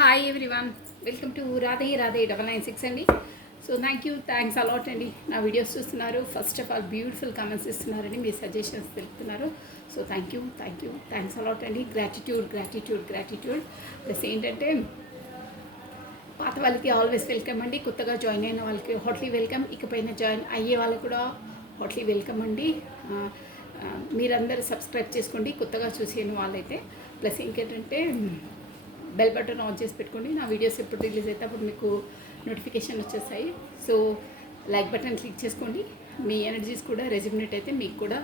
Hi everyone, welcome to Radhe Radhe 996 అండి. So thanks a lot అండి. నా వీడియోస్ చూస్తున్నారు. First of all beautiful comments ఇస్తున్నారండి, మీ సజెషన్స్ తెలుపుతున్నారు. సో థ్యాంక్స్ అలాట్ అండి. గ్రాటిట్యూడ్. ప్లస్ ఏంటంటే పాత వాళ్ళకి ఆల్వేస్ వెల్కమ్ అండి, కొత్తగా జాయిన్ అయిన వాళ్ళకి హాట్లీ వెల్కమ్, ఇకపైన జాయిన్ అయ్యే వాళ్ళకి కూడా హాట్లీ వెల్కమ్ అండి. మీరందరూ సబ్స్క్రైబ్ చేసుకోండి కొత్తగా చూసిన వాళ్ళైతే. ప్లస్ ఇంకేంటంటే బెల్ బటన్ ఆన్ చేసి పెట్టుకోండి. నా వీడియోస్ ఎప్పుడు రిలీజ్ అయితే అప్పుడు మీకు నోటిఫికేషన్ వచ్చేస్తాయి. సో లైక్ బటన్ క్లిక్ చేసుకోండి. మీ ఎనర్జీస్ కూడా రెజ్యూమినేట్ అయితే మీకు కూడా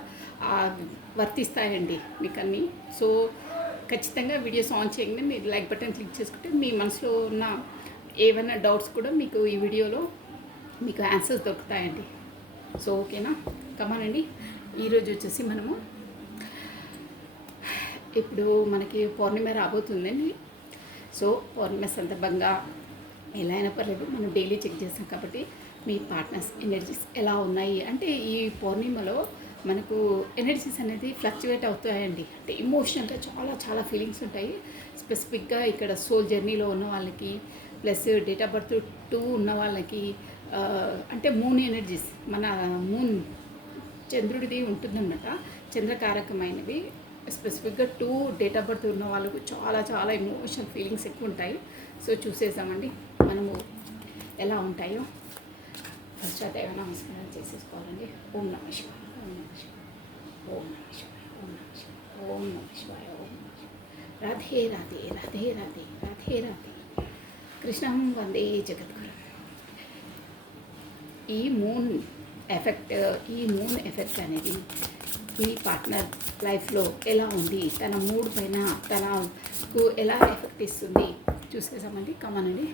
వర్తిస్తాయండి మీకు అన్నీ. సో ఖచ్చితంగా వీడియోస్ ఆన్ చేయగానే మీరు లైక్ బటన్ క్లిక్ చేసుకుంటే మీ మనసులో ఉన్న ఏమైనా డౌట్స్ కూడా మీకు ఈ వీడియోలో మీకు ఆన్సర్స్ దొరుకుతాయండి. సో ఓకేనా, కమానండి. ఈరోజు వచ్చేసి మనము ఇప్పుడు మనకి పౌర్ణిమ రాబోతుందండి. సో పౌర్ణిమ సందర్భంగా ఎలా అయినా పర్లేదు, మనం డైలీ చెక్ చేస్తాం కాబట్టి మీ పార్ట్నర్స్ ఎనర్జీస్ ఎలా ఉన్నాయి అంటే, ఈ పౌర్ణిమలో మనకు ఎనర్జీస్ అనేది ఫ్లక్చువేట్ అవుతాయండి. అంటే ఇమోషనల్గా చాలా ఫీలింగ్స్ ఉంటాయి. స్పెసిఫిక్గా ఇక్కడ సోల్ జర్నీలో ఉన్న వాళ్ళకి, ప్లస్ డేట్ ఆఫ్ బర్త్ 2 ఉన్న వాళ్ళకి, అంటే మూన్ ఎనర్జీస్, మన మూన్ చంద్రుడిది ఉంటుందన్నమాట, చంద్రకారకమైనవి. స్పెసిఫిక్గా 2 డేట్ ఆఫ్ బర్త్ ఉన్న వాళ్ళకు చాలా ఎమోషనల్ ఫీలింగ్స్ ఎక్కువ ఉంటాయి. సో చూసేసామండి మనము ఎలా ఉంటాయో. ఫస్ట్ దైవ నమస్కారం చేసేసుకోవాలండి. ఓం నమః శివాయ, ఓం నమః శివాయ, ఓం నమః శివాయ, ఓం నమః శివాయ, ఓం నమః శివాయ, ఓం నమః శివాయ. రాధే రాధే రాధే రాధే రాధే రాధే. కృష్ణం వందే జగద్గురు. ఈ మూన్ ఎఫెక్ట్ అనేది మీ పార్ట్నర్ లైఫ్లో ఎలా ఉంది, తన మూడ్ పైన తనకు ఎలా ఎఫెక్ట్ ఇస్తుంది చూసేసామండి. కమనండి.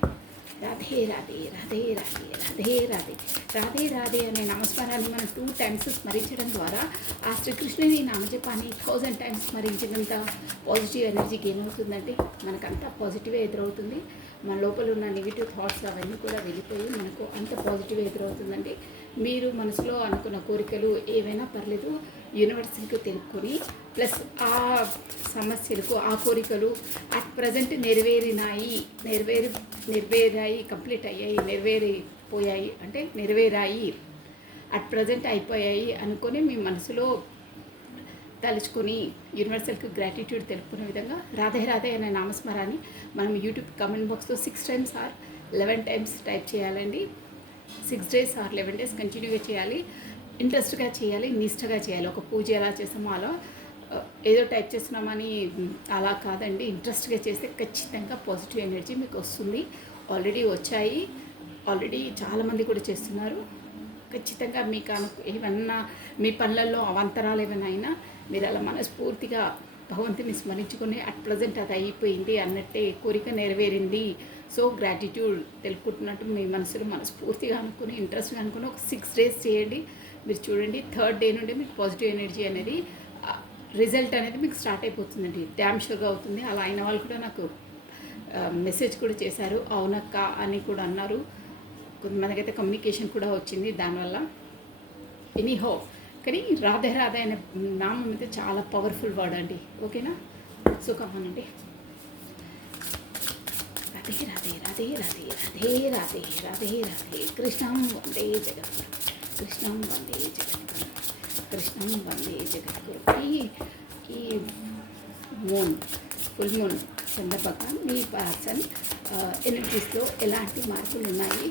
రాధే రాధే రాధే రాధే రాధే రాధే రాధే రాధే అనే నామస్మరాన్ని మనం 2 times స్మరించడం ద్వారా ఆ శ్రీకృష్ణుని నామజపాన్ని 1000 times స్మరించినంత పాజిటివ్ ఎనర్జీ గెయిన్ అవుతుందండి. మనకంతా పాజిటివ్ ఎదురవుతుంది. మన లోపల ఉన్న నెగిటివ్ థాట్స్ అవన్నీ కూడా వెళ్ళిపోయి మనకు అంత పాజిటివ్ ఎదురవుతుందండి. మీరు మనసులో అనుకున్న కోరికలు ఏవైనా పర్లేదు యూనివర్సల్కి తెలుపుకొని, ప్లస్ ఆ సమస్యలకు ఆ కోరికలు అట్ ప్రజెంట్ నెరవేరాయి, కంప్లీట్ అయ్యాయి, నెరవేరాయి, అట్ ప్రజెంట్ అయిపోయాయి అనుకొని మీ మనసులో తలుచుకొని యూనివర్సల్కి గ్రాటిట్యూడ్ తెలుపుకునే విధంగా రాధే రాధే అనే నామస్మరాన్ని మనం యూట్యూబ్ కామెంట్ బాక్స్లో 6 times or 11 times టైప్ చేయాలండి. 6 days or 11 days కంటిన్యూగా చేయాలి. ఇంట్రెస్ట్గా చేయాలి, నిష్టగా చేయాలి. ఒక పూజ ఎలా చేస్తామో అలా ఏదో టైప్ చేస్తున్నామని అలా కాదండి. ఇంట్రెస్ట్గా చేస్తే ఖచ్చితంగా పాజిటివ్ ఎనర్జీ మీకు వస్తుంది. ఆల్రెడీ చాలామంది కూడా చేస్తున్నారు. ఖచ్చితంగా మీకు ఏమన్నా మీ పనులలో అవాంతరాలు ఏమైనా అయినా మీరు అలా మనస్ఫూర్తిగా భగవంతుని స్మరించుకొని అట్ ప్రజెంట్ అది అయిపోయింది అన్నట్టే, కోరిక నెరవేరింది, సో గ్రాటిట్యూడ్ తెలుపుకుంటున్నట్టు మీ మనసులో మనస్ఫూర్తిగా అనుకుని ఇంట్రెస్ట్గా అనుకుని ఒక 6 days చేయండి. మీరు చూడండి 3rd day నుండి మీకు పాజిటివ్ ఎనర్జీ అనేది రిజల్ట్ అనేది మీకు స్టార్ట్ అయిపోతుందండి. డ్యామ్ షూర్గా అవుతుంది. అలా అయిన వాళ్ళు కూడా నాకు మెసేజ్ కూడా చేశారు, అవునక్క అని కూడా అన్నారు. కొంతమందికైతే కమ్యూనికేషన్ కూడా వచ్చింది దానివల్ల. ఎనీహో, కానీ రాధే రాధే అనే నామం అయితే చాలా పవర్ఫుల్ వర్డ్ అండి. ఓకేనా? సో కమానండి. రాధే రాధే రాధే రాధే రాధే రాధే రాధే రాధే. కృష్ణం వందే జగద్గురు, కృష్ణం వందే జగద్గురు, కృష్ణం వందే జగద్గురు. ఈ ఫుల్ మూన్ సందర్భంగా మీ పర్సన్ ఎనర్జీస్లో ఎలాంటి మార్పులు ఉన్నాయి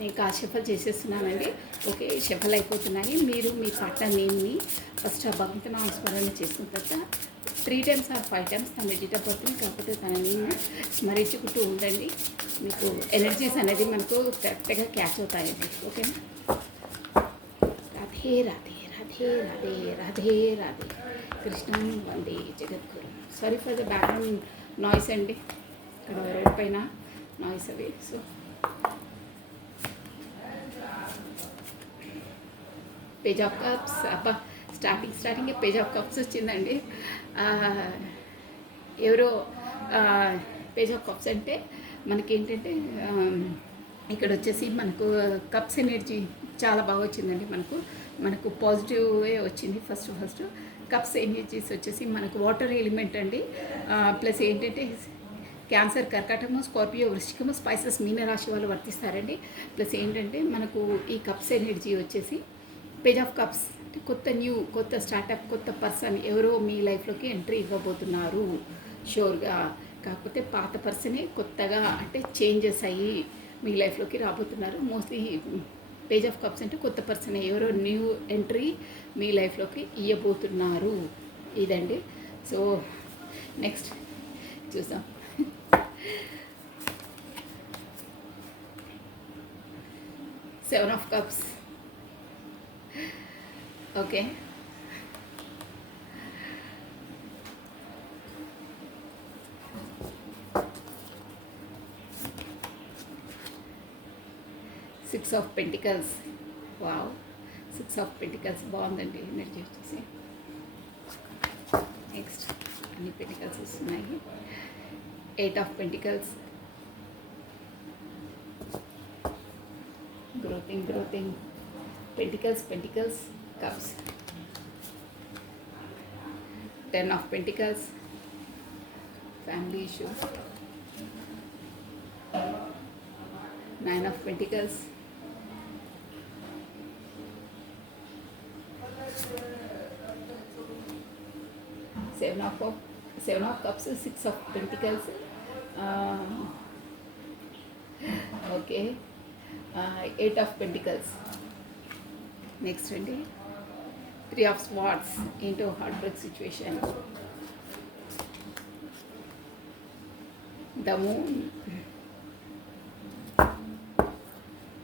నేను షఫల్ చేసేస్తున్నానండి. ఓకే, షఫల్ అయిపోతున్నాయి. మీరు మీ పార్ట్నర్ నేమ్ని ఫస్ట్ ఆ భగవంతుని నామస్మరణ చేసుకున్న తర్వాత 3 times or 5 times తన డేట్ ఆఫ్ బర్త్ని, కాకపోతే తన నేమ్ని స్మరించుకుంటూ ఉండండి. మీకు ఎనర్జీస్ అనేది మనకు కరెక్ట్గా క్యాచ్ అవుతాయండి. ఓకేనా? రాధే రాధే రాధే రాధే రాధే రాధే. కృష్ణం వందే జగద్గురు. Sorry for the background noise అండి, ఇక్కడ రోడ్ పైన నాయిస్ అవి. సో పేజ్ ఆఫ్ కప్స్, అబ్బా స్టార్టింగ్ పేజ్ ఆఫ్ కప్స్ వచ్చిందండి. ఎవరో పేజ్ ఆఫ్ కప్స్ అంటే మనకేంటంటే ఇక్కడ వచ్చేసి మనకు కప్స్ ఎనర్జీ చాలా బాగా వచ్చిందండి. మనకు పాజిటివే వచ్చింది. ఫస్ట్ కప్స్ ఎనర్జీస్ వచ్చేసి మనకు వాటర్ ఎలిమెంట్ అండి. ప్లస్ ఏంటంటే క్యాన్సర్, కర్కాటకము, స్కార్పియో, వృశ్చికము, స్పైసెస్ మీనరాశి వాళ్ళు వర్తిస్తారండి. ప్లస్ ఏంటంటే మనకు ఈ కప్స్ ఎనర్జీ వచ్చేసి పేజ్ ఆఫ్ కప్స్ అంటే కొత్త స్టార్టప్, కొత్త పర్సన్ ఎవరో మీ లైఫ్లోకి ఎంట్రీ ఇవ్వబోతున్నారు షూర్గా. కాకపోతే పాత పర్సనే కొత్తగా అంటే చేంజెస్ అయ్యి మీ లైఫ్లోకి రాబోతున్నారు. మోస్ట్లీ పేజ్ ఆఫ్ కప్స్ అంటే కొత్త పర్సన్ ఎవరో న్యూ ఎంట్రీ మీ లైఫ్లోకి ఇవ్వబోతున్నారు. ఇదండి. సో నెక్స్ట్ చూసాం. Seven of cups. Okay, six of pentacles. Wow, six of pentacles బాగుందండి ఎనర్జీ వచ్చేసి. నెక్స్ట్ అన్ని పెంటికల్స్ వస్తున్నాయి. Eight of pentacles. గ్రోతింగ్ pentacles cups. 10 of Pentacles, family issue. 9 of Pentacles. 7 of Cups, 6 of Pentacles. Okay. 8 of Pentacles. Next అండి 3 of Swords into heartbreak situation. The Moon.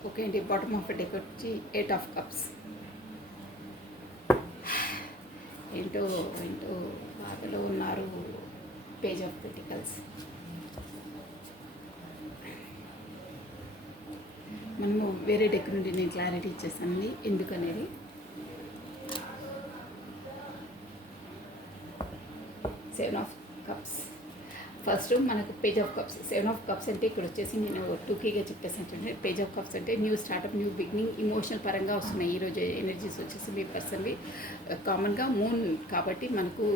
Okay అండి, bottom of deck వచ్చి 8 of Cups. ఏంటో బాధలో ఉన్నారు. Page of pentacles. మనము వేరే deck నుండి నేను క్లారిటీ ఇచ్చేసానండి ఎందుకనేది. Seven of cups. ఫస్ట్ మనకు page of cups. Seven of cups అంటే ఇక్కడ వచ్చేసి నేను టూకీగా చెప్పేసాను. పేజ్ ఆఫ్ కప్స్ అంటే new startup, new beginning, emotional పరంగా వస్తున్నాయి ఈరోజు ఎనర్జీస్ వచ్చేసి మీ పర్సన్వి. కామన్గా మూన్ కాబట్టి మనకు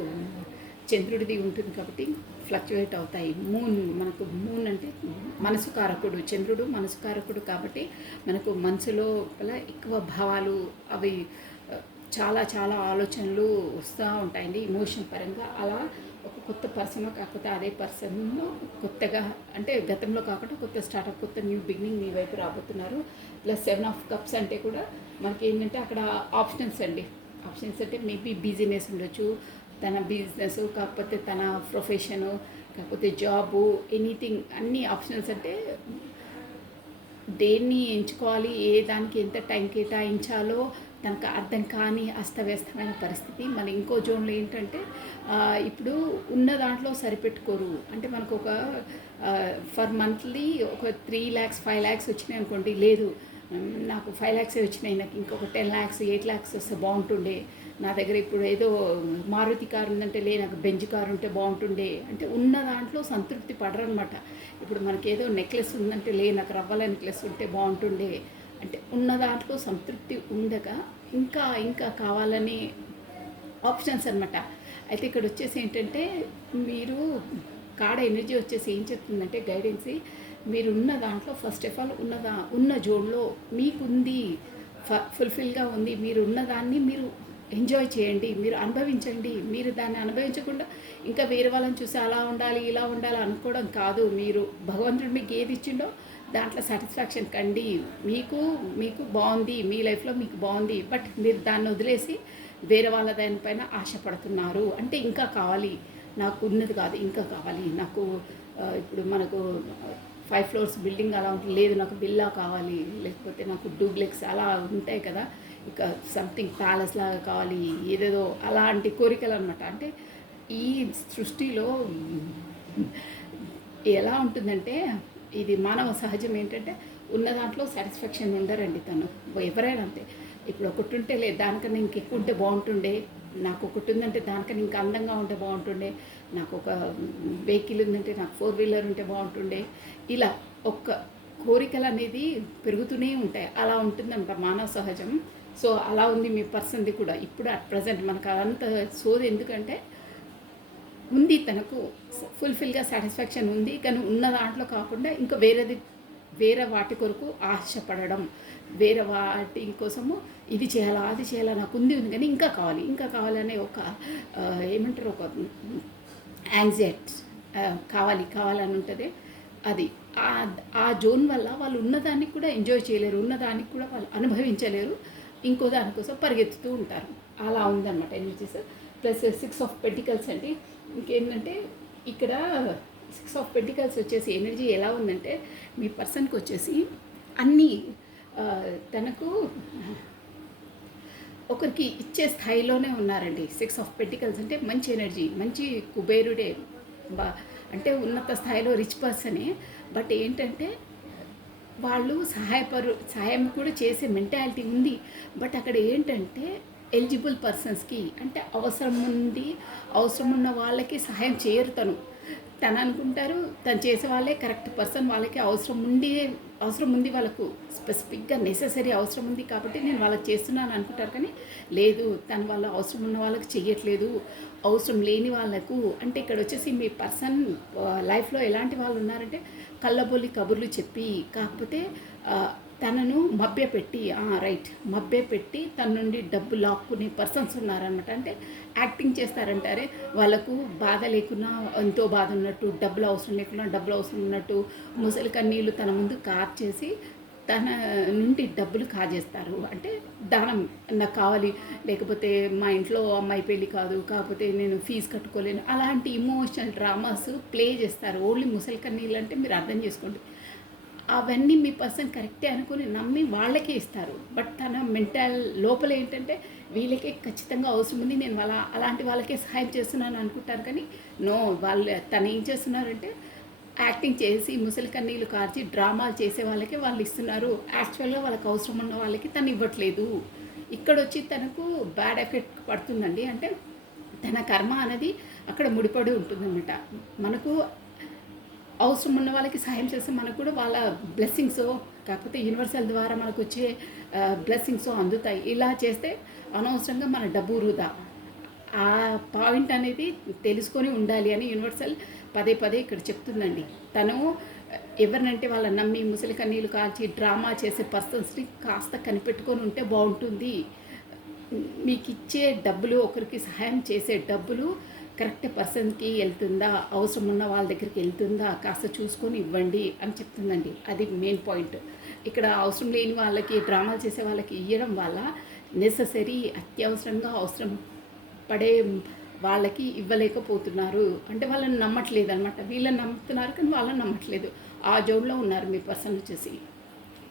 చంద్రుడిది ఉంటుంది కాబట్టి ఫ్లక్చువేట్ అవుతాయి. మూన్ అంటే మనసు కారకుడు, చంద్రుడు మనసు కారకుడు కాబట్టి మనకు మనసులో ఎక్కువ భావాలు అవి చాలా చాలా ఆలోచనలు వస్తూ ఉంటాయండి ఇమోషన్ పరంగా. అలా ఒక కొత్త పర్సన్ కాకపోతే అదే పర్సన్ కొత్తగా అంటే గతంలో కాకుండా కొత్త స్టార్టప్, కొత్త న్యూ బిగినింగ్ మీ వైపు రాబోతున్నారు. ప్లస్ 7 ఆఫ్ కప్స్ అంటే కూడా మనకి ఏంటంటే అక్కడ ఆప్షన్స్ అండి. ఆప్షన్స్ అంటే మేబీ బిజినెస్ ఉండొచ్చు, తన బిజినెస్ కాకపోతే తన ప్రొఫెషను కాకపోతే జాబు, ఎనీథింగ్ అన్ని ఆప్షన్స్. అంటే దేన్ని ఎంచుకోవాలి, ఏ దానికి ఎంత టైం కేటాయించాలో తనకు అర్థం కాని అస్తవ్యస్తమైన పరిస్థితి. మన ఇంకో జోన్లో ఏంటంటే ఇప్పుడు ఉన్న దాంట్లో సరిపెట్టుకోరు. అంటే మనకు ఒక ఫర్ మంత్లీ ఒక 3 lakhs 5 lakhs వచ్చినాయి అనుకోండి, లేదు నాకు 5 lakhs వచ్చినాయి, నాకు ఇంకొక 10 lakhs 8 lakhs వస్తే బాగుంటుండే, నా దగ్గర ఇప్పుడు ఏదో మారుతి కారు ఉందంటే నాకు బెంజ్ కారు ఉంటే బాగుంటుండే. అంటే ఉన్న దాంట్లో సంతృప్తి పడరనమాట. ఇప్పుడు మనకి ఏదో నెక్లెస్ ఉందంటే నాకు రవ్వల నెక్లెస్ ఉంటే బాగుంటుండే. అంటే ఉన్న దాంట్లో సంతృప్తి ఉండక ఇంకా కావాలని ఆప్షన్స్ అనమాట. అయితే ఇక్కడ వచ్చేసి ఏంటంటే మీరు కాడ ఎనర్జీ వచ్చేసి ఏం చెప్తుందంటే గైడెన్సీ, మీరు ఉన్న దాంట్లో ఫస్ట్ ఆఫ్ ఆల్ ఉన్న జోన్లో మీకుంది, ఫుల్ఫిల్గా ఉంది. మీరు ఉన్నదాన్ని మీరు ఎంజాయ్ చేయండి, మీరు అనుభవించండి. మీరు దాన్ని అనుభవించకుండా ఇంకా వేరే వాళ్ళని చూసి అలా ఉండాలి ఇలా ఉండాలి అనుకోవడం కాదు. మీరు భగవంతుడు మీకు ఏది ఇచ్చిండో దాంట్లో సాటిస్ఫాక్షన్ కండి. మీకు బాగుంది, మీ లైఫ్లో మీకు బాగుంది. బట్ మీరు దాన్ని వదిలేసి వేరే వాళ్ళ దానిపైన ఆశపడుతున్నారు. అంటే ఇంకా కావాలి, నాకు ఉన్నది కాదు ఇంకా కావాలి, నాకు ఇప్పుడు మనకు 5 floors బిల్డింగ్ అలా ఉంటుంది, లేదు నాకు విల్లా కావాలి, లేకపోతే నాకు డూప్లెక్స్ అలా ఉంటాయి కదా, ఇక సంథింగ్ ప్యాలెస్ లాగా కావాలి, ఏదేదో అలాంటి కోరికలు అనమాట. అంటే ఈ సృష్టిలో ఎలా ఉంటుందంటే ఇది మానవ సహజం. ఏంటంటే ఉన్న దాంట్లో సాటిస్ఫాక్షన్ ఉండరండి తను, ఎవరైనా అంతే. ఇప్పుడు ఒకటి ఉంటే లేదు దానికన్నా ఇంకెక్కువ ఉంటే బాగుంటుండే, నాకు ఒకటి ఉందంటే దానికన్నా ఇంకా అందంగా ఉంటే బాగుంటుండే, నాకు ఒక వెహికల్ ఉందంటే నాకు 4-wheeler ఉంటే బాగుంటుండే. ఇలా ఒక్క కోరికలు అనేది పెరుగుతూనే ఉంటాయి. అలా ఉంటుందంట మానవ సహజం. సో అలా ఉంది మీ పర్సన్ది కూడా. ఇప్పుడు అట్ ప్రజెంట్ మనకు అదంతా సోది ఎందుకంటే ఉంది తనకు ఫుల్ఫిల్గా సాటిస్ఫాక్షన్ ఉంది, కానీ ఉన్న దాంట్లో కాకుండా ఇంకా వేరే వాటి కొరకు ఆశపడడం, వేరే వాటి కోసము ఇది చేయాలా అది చేయాలా నాకు ఉంది కానీ ఇంకా కావాలనే ఒక ఏమంటారు, ఒక యాంగ్జైటీ, కావాలని ఉంటుంది. అది ఆ జోన్ వల్ల వాళ్ళు ఉన్నదానికి కూడా ఎంజాయ్ చేయలేరు, ఉన్నదానికి కూడా వాళ్ళు అనుభవించలేరు, ఇంకో దానికోసం పరిగెత్తుతూ ఉంటారు. అలా ఉందన్నమాట ఎనర్జీస్. ప్లస్ 6 ఆఫ్ పెంటికల్స్ అండి. ఇంకేంటంటే ఇక్కడ 6 ఆఫ్ పెంటికల్స్ వచ్చేసి ఎనర్జీ ఎలా ఉందంటే, మీ పర్సన్కి వచ్చేసి అన్నీ తనకు ఒకరికి ఇచ్చే స్థాయిలోనే ఉన్నారండి. 6 ఆఫ్ పెంటికల్స్ అంటే మంచి ఎనర్జీ, మంచి కుబేరుడే, అంటే ఉన్నత స్థాయిలో రిచ్ పర్సనే. బట్ ఏంటంటే వాళ్ళు సహాయం కూడా చేసే మెంటాలిటీ ఉంది. బట్ అక్కడ ఏంటంటే ఎలిజిబుల్ పర్సన్స్కి, అంటే అవసరం ఉన్న వాళ్ళకి సహాయం చేయరు. తను అనుకుంటారు తను చేసే వాళ్ళే కరెక్ట్ పర్సన్, వాళ్ళకి అవసరం ఉంది, వాళ్ళకు స్పెసిఫిక్గా నెససరీ అవసరం ఉంది కాబట్టి నేను వాళ్ళకి చేస్తున్నాను అనుకుంటారు. కానీ లేదు, తను వాళ్ళ అవసరం ఉన్న వాళ్ళకి చెయ్యట్లేదు, అవసరం లేని వాళ్ళకు. అంటే ఇక్కడ వచ్చేసి మీ పర్సన్ లైఫ్లో ఎలాంటి వాళ్ళు ఉన్నారంటే, కళ్ళబొల్లి కబుర్లు చెప్పి, కాకపోతే తనను మభ్యపెట్టి తన నుండి డబ్బు లాక్కునే పర్సన్స్ ఉన్నారన్నమాట. అంటే యాక్టింగ్ చేస్తారంటారే, వాళ్ళకు బాధ లేకున్నా ఎంతో బాధ ఉన్నట్టు, డబ్బులు అవసరం లేకున్నా డబ్బులు అవసరం ఉన్నట్టు ముసలి కన్నీళ్ళు తన ముందు కార్చేసి తన నుండి డబ్బులు కాజేస్తారు. అంటే దానం నాకు కావాలి, లేకపోతే మా ఇంట్లో అమ్మాయి పెళ్ళి కాదు, కాకపోతే నేను ఫీజు కట్టుకోలేను, అలాంటి ఇమోషనల్ డ్రామాస్ ప్లే చేస్తారు. ఓన్లీ ముసలి కన్నీళ్ళు అంటే మీరు అర్థం చేసుకోండి. అవన్నీ మీ పర్సన్ కరెక్టే అనుకుని నమ్మి వాళ్ళకే ఇస్తారు. బట్ తన మెంటల్ లోపల ఏంటంటే వీళ్ళకే ఖచ్చితంగా అవసరం ఉంది, నేను అలాంటి వాళ్ళకే సహాయం చేస్తున్నాను అనుకుంటారు. కానీ తను ఏం చేస్తున్నారంటే, యాక్టింగ్ చేసి ముసలి కన్నీళ్ళు కార్చి డ్రామాలు చేసే వాళ్ళకే వాళ్ళు ఇస్తున్నారు. యాక్చువల్గా వాళ్ళకి అవసరం ఉన్న వాళ్ళకి తను ఇవ్వట్లేదు. ఇక్కడ వచ్చి తనకు బ్యాడ్ ఎఫెక్ట్ పడుతుందండి. అంటే తన కర్మ అనేది అక్కడ ముడిపడి ఉంటుందన్నమాట. మనకు అవసరం ఉన్న వాళ్ళకి సహాయం చేస్తే మనకు కూడా వాళ్ళ బ్లెస్సింగ్స్, కాకపోతే యూనివర్సల్ ద్వారా మనకు వచ్చే బ్లెస్సింగ్స్ అందుతాయి. ఇలా చేస్తే అనవసరంగా మన డబ్బు వృధా. ఆ పాయింట్ అనేది తెలుసుకొని ఉండాలి అని యూనివర్సల్ పదే ఇక్కడ చెప్తుందండి. తను ఎవరినంటే వాళ్ళ నమ్మి ముసలి కన్నీళ్ళు కాల్చి డ్రామా చేసే పర్సన్స్ని కాస్త కనిపెట్టుకొని ఉంటే బాగుంటుంది. మీకు ఇచ్చే డబ్బులు, ఒకరికి సహాయం చేసే డబ్బులు కరెక్ట్ పర్సన్కి వెళ్తుందా, అవసరం ఉన్న వాళ్ళ దగ్గరికి వెళ్తుందా కాస్త చూసుకొని ఇవ్వండి అని చెప్తుందండి. అది మెయిన్ పాయింట్. ఇక్కడ అవసరం లేని వాళ్ళకి, డ్రామాలు చేసే వాళ్ళకి ఇవ్వడం వల్ల నెససరీ, అత్యవసరంగా అవసరం పడే వాళ్ళకి ఇవ్వలేకపోతున్నారు. అంటే వాళ్ళని నమ్మట్లేదు అనమాట. వీళ్ళని నమ్ముతున్నారు కానీ వాళ్ళని నమ్మట్లేదు. ఆ జోన్లో ఉన్నారు మీ పర్సన్ వచ్చేసి.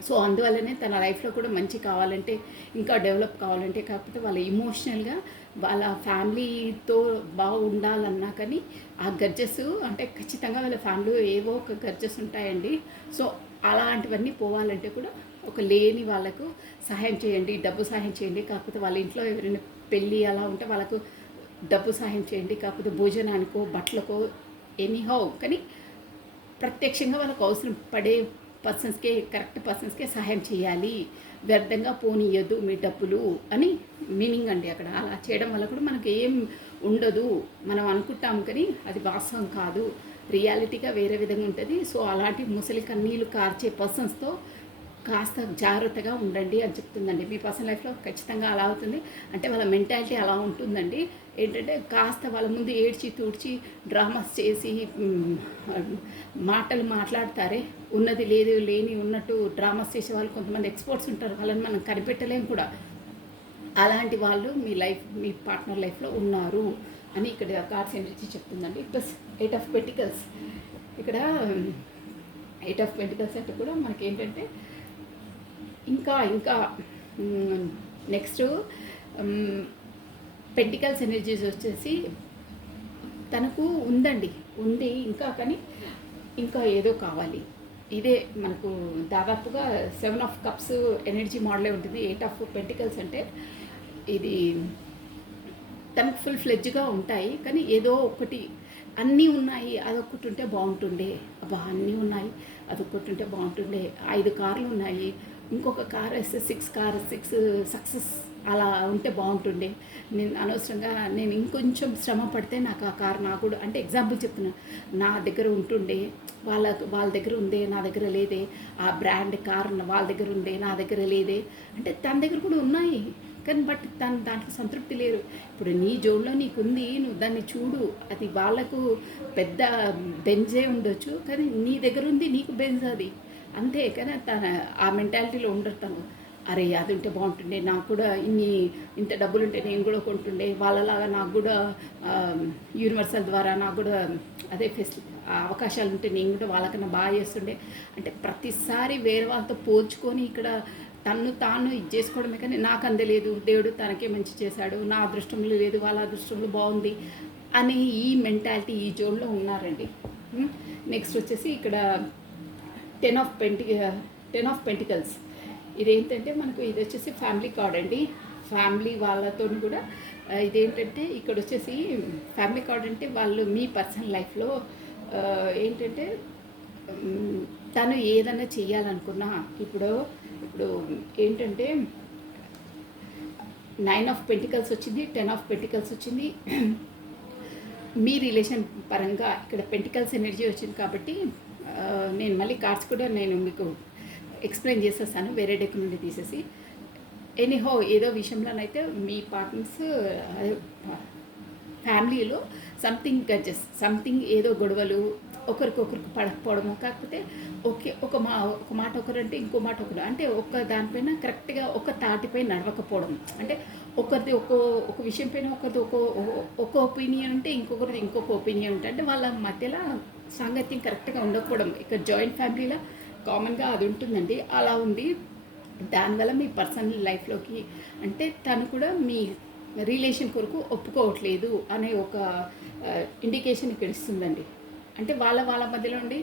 సో అందువల్లనే తన లైఫ్లో కూడా మంచి కావాలంటే, ఇంకా డెవలప్ కావాలంటే, కాకపోతే వాళ్ళ ఇమోషనల్గా వాళ్ళ ఫ్యామిలీతో బాగుండాలన్నా కానీ ఆ గర్జెస్, అంటే ఖచ్చితంగా వాళ్ళ ఫ్యామిలీలో ఏవో ఒక గర్జెస్ ఉంటాయండి. సో అలాంటివన్నీ పోవాలంటే కూడా ఒక లేని వాళ్ళకు సహాయం చేయండి, డబ్బు సహాయం చేయండి. కాకపోతే వాళ్ళ ఇంట్లో ఎవరైనా పెళ్ళి అలా ఉంటే వాళ్ళకు డబ్బు సహాయం చేయండి. కాకపోతే భోజనానికో బట్టలకో ఎనీహౌ, కానీ ప్రత్యక్షంగా వాళ్ళకు అవసరం పడే కరెక్ట్ పర్సన్స్కే సహాయం చేయాలి. వ్యర్థంగా పోనీయద్దు మీ డబ్బులు అని మీనింగ్ అండి అక్కడ. అలా చేయడం వల్ల కూడా మనకి ఏం ఉండదు, మనం అనుకుంటాం కానీ అది వాస్తవం కాదు, రియాలిటీగా వేరే విధంగా ఉంటుంది. సో అలాంటి ముసలి కన్నీళ్ళు కార్చే పర్సన్స్తో కాస్త జాగ్రత్తగా ఉండండి అని చెప్తుందండి. మీ పర్సనల్ లైఫ్లో ఖచ్చితంగా అలా అవుతుంది. అంటే వాళ్ళ మెంటాలిటీ అలా ఉంటుందండి. ఏంటంటే కాస్త వాళ్ళ ముందు ఏడ్చి తూడ్చి డ్రామాస్ చేసి మాటలు మాట్లాడతారే, ఉన్నది లేదు లేని ఉన్నట్టు డ్రామాస్ చేసే వాళ్ళు కొంతమంది ఎక్స్పర్ట్స్ ఉంటారు. వాళ్ళని మనం కనిపెట్టలేము కూడా. అలాంటి వాళ్ళు మీ పార్ట్నర్ లైఫ్లో ఉన్నారు అని ఇక్కడ కార్డ్స్ ఎనర్జీ చెప్తుందండి. Plus 8 of pentacles. ఇక్కడ 8 ఆఫ్ పెంటికల్స్ అంటే కూడా మనకేంటంటే ఇంకా నెక్స్ట్ పెంటికల్స్ ఎనర్జీస్ వచ్చేసి తనకు ఉంది ఇంకా, కానీ ఇంకా ఏదో కావాలి. ఇదే మనకు దాదాపుగా 7 ఆఫ్ కప్స్ ఎనర్జీ మోడలే ఉంటుంది. 8 ఆఫ్ పెంటికల్స్ అంటే ఇది తనకు ఫుల్ ఫ్లెడ్జ్గా ఉంటాయి, కానీ ఏదో ఒకటి, అన్నీ ఉన్నాయి అదొక్కటి ఉంటే బాగుంటుండే, అబ్బా అన్నీ ఉన్నాయి అదొక్కటి ఉంటే బాగుంటుండే, 5 కార్లు ఉన్నాయి, ఇంకొక కార్ వేస్తే 6 సక్సెస్ అలా ఉంటే బాగుంటుండే. నేను అనవసరంగా నేను ఇంకొంచెం శ్రమ పడితే నాకు ఆ కార్ నాకు కూడా అంటే ఎగ్జాంపుల్ చెప్తున్నా, నా దగ్గర ఉంటుండే, వాళ్ళ దగ్గర ఉందే నా దగ్గర లేదే, ఆ బ్రాండ్ కార్ వాళ్ళ దగ్గర ఉందే నా దగ్గర లేదే, అంటే తన దగ్గర కూడా ఉన్నాయి కానీ బట్ తను దాంట్లో సంతృప్తి లేరు. ఇప్పుడు నీ జోన్లో నీకుంది, నువ్వు దాన్ని చూడు. అది వాళ్ళకు పెద్ద బెంజే ఉండొచ్చు కానీ నీ దగ్గర ఉంది, నీకు బెంజ్ అది అంతే. కానీ ఆ మెంటాలిటీలో ఉండరు తను. అరే అది ఉంటే బాగుంటుండే, నాకు కూడా ఇంత డబ్బులు ఉంటే నేను కూడా కొంటుండే, వాళ్ళలాగా నాకు కూడా యూనివర్సల్ ద్వారా నాకు కూడా అదే అవకాశాలు ఉంటే నేను కూడా వాళ్ళకన్నా బాగా చేస్తుండే. అంటే ప్రతిసారి వేరే వాళ్ళతో పోల్చుకొని ఇక్కడ తాను ఇది చేసుకోవడమే కానీ నాకు అందలేదు, దేవుడు తనకే మంచి చేశాడు, నా అదృష్టంలో లేదు వాళ్ళ అదృష్టంలో బాగుంది అని ఈ మెంటాలిటీ ఈ జోన్లో ఉన్నారండి. నెక్స్ట్ వచ్చేసి ఇక్కడ 10 ఆఫ్ పెంటికల్స్. ఇదేంటంటే మనకు ఇది వచ్చేసి ఫ్యామిలీ కార్డ్ అండి. ఫ్యామిలీ వాళ్ళతో కూడా ఇదేంటంటే ఇక్కడ వచ్చేసి ఫ్యామిలీ కార్డ్ అంటే వాళ్ళు మీ పర్సనల్ లైఫ్లో ఏంటంటే తను ఏదైనా చేయాలనుకున్నా ఇప్పుడు ఏంటంటే 9 ఆఫ్ పెంటికల్స్ వచ్చింది, 10 ఆఫ్ పెంటికల్స్ వచ్చింది. మీ రిలేషన్ పరంగా ఇక్కడ పెంటికల్స్ ఎనర్జీ వచ్చింది కాబట్టి నేను మళ్ళీ కార్డ్స్ కూడా నేను మీకు ఎక్స్ప్లెయిన్ చేసేస్తాను వేరే డెక్ నుండి తీసేసి. ఎనీహో ఏదో విషయంలోనైతే మీ పార్ట్నర్స్ ఫ్యామిలీలో సంథింగ్ ఏదో గొడవలు ఒకరికొకరికి పడకపోవడము, కాకపోతే ఒక మాట ఒకరంటే ఇంకో మాట ఒకరు అంటే ఒక దానిపైన కరెక్ట్గా ఒక తాటిపై నడవకపోవడం. అంటే ఒకరిది ఒక విషయం పైన ఒకరిది ఒక ఒపీనియన్ ఉంటే ఇంకొకరిది ఇంకొక ఒపీనియన్ ఉంటే అంటే వాళ్ళ మధ్యలో సాంగత్యం కరెక్ట్గా ఉండకపోవడం. ఇక్కడ జాయింట్ ఫ్యామిలీలో కామన్గా అది ఉంటుందండి, అలా ఉంది. దానివల్ల మీ పర్సనల్ లైఫ్లోకి అంటే తను కూడా మీ రిలేషన్ కొరకు ఒప్పుకోవట్లేదు అనే ఒక ఇండికేషన్ ఇక్కడ ఇస్తుందండి. అంటే వాళ్ళ మధ్యలో ఉండి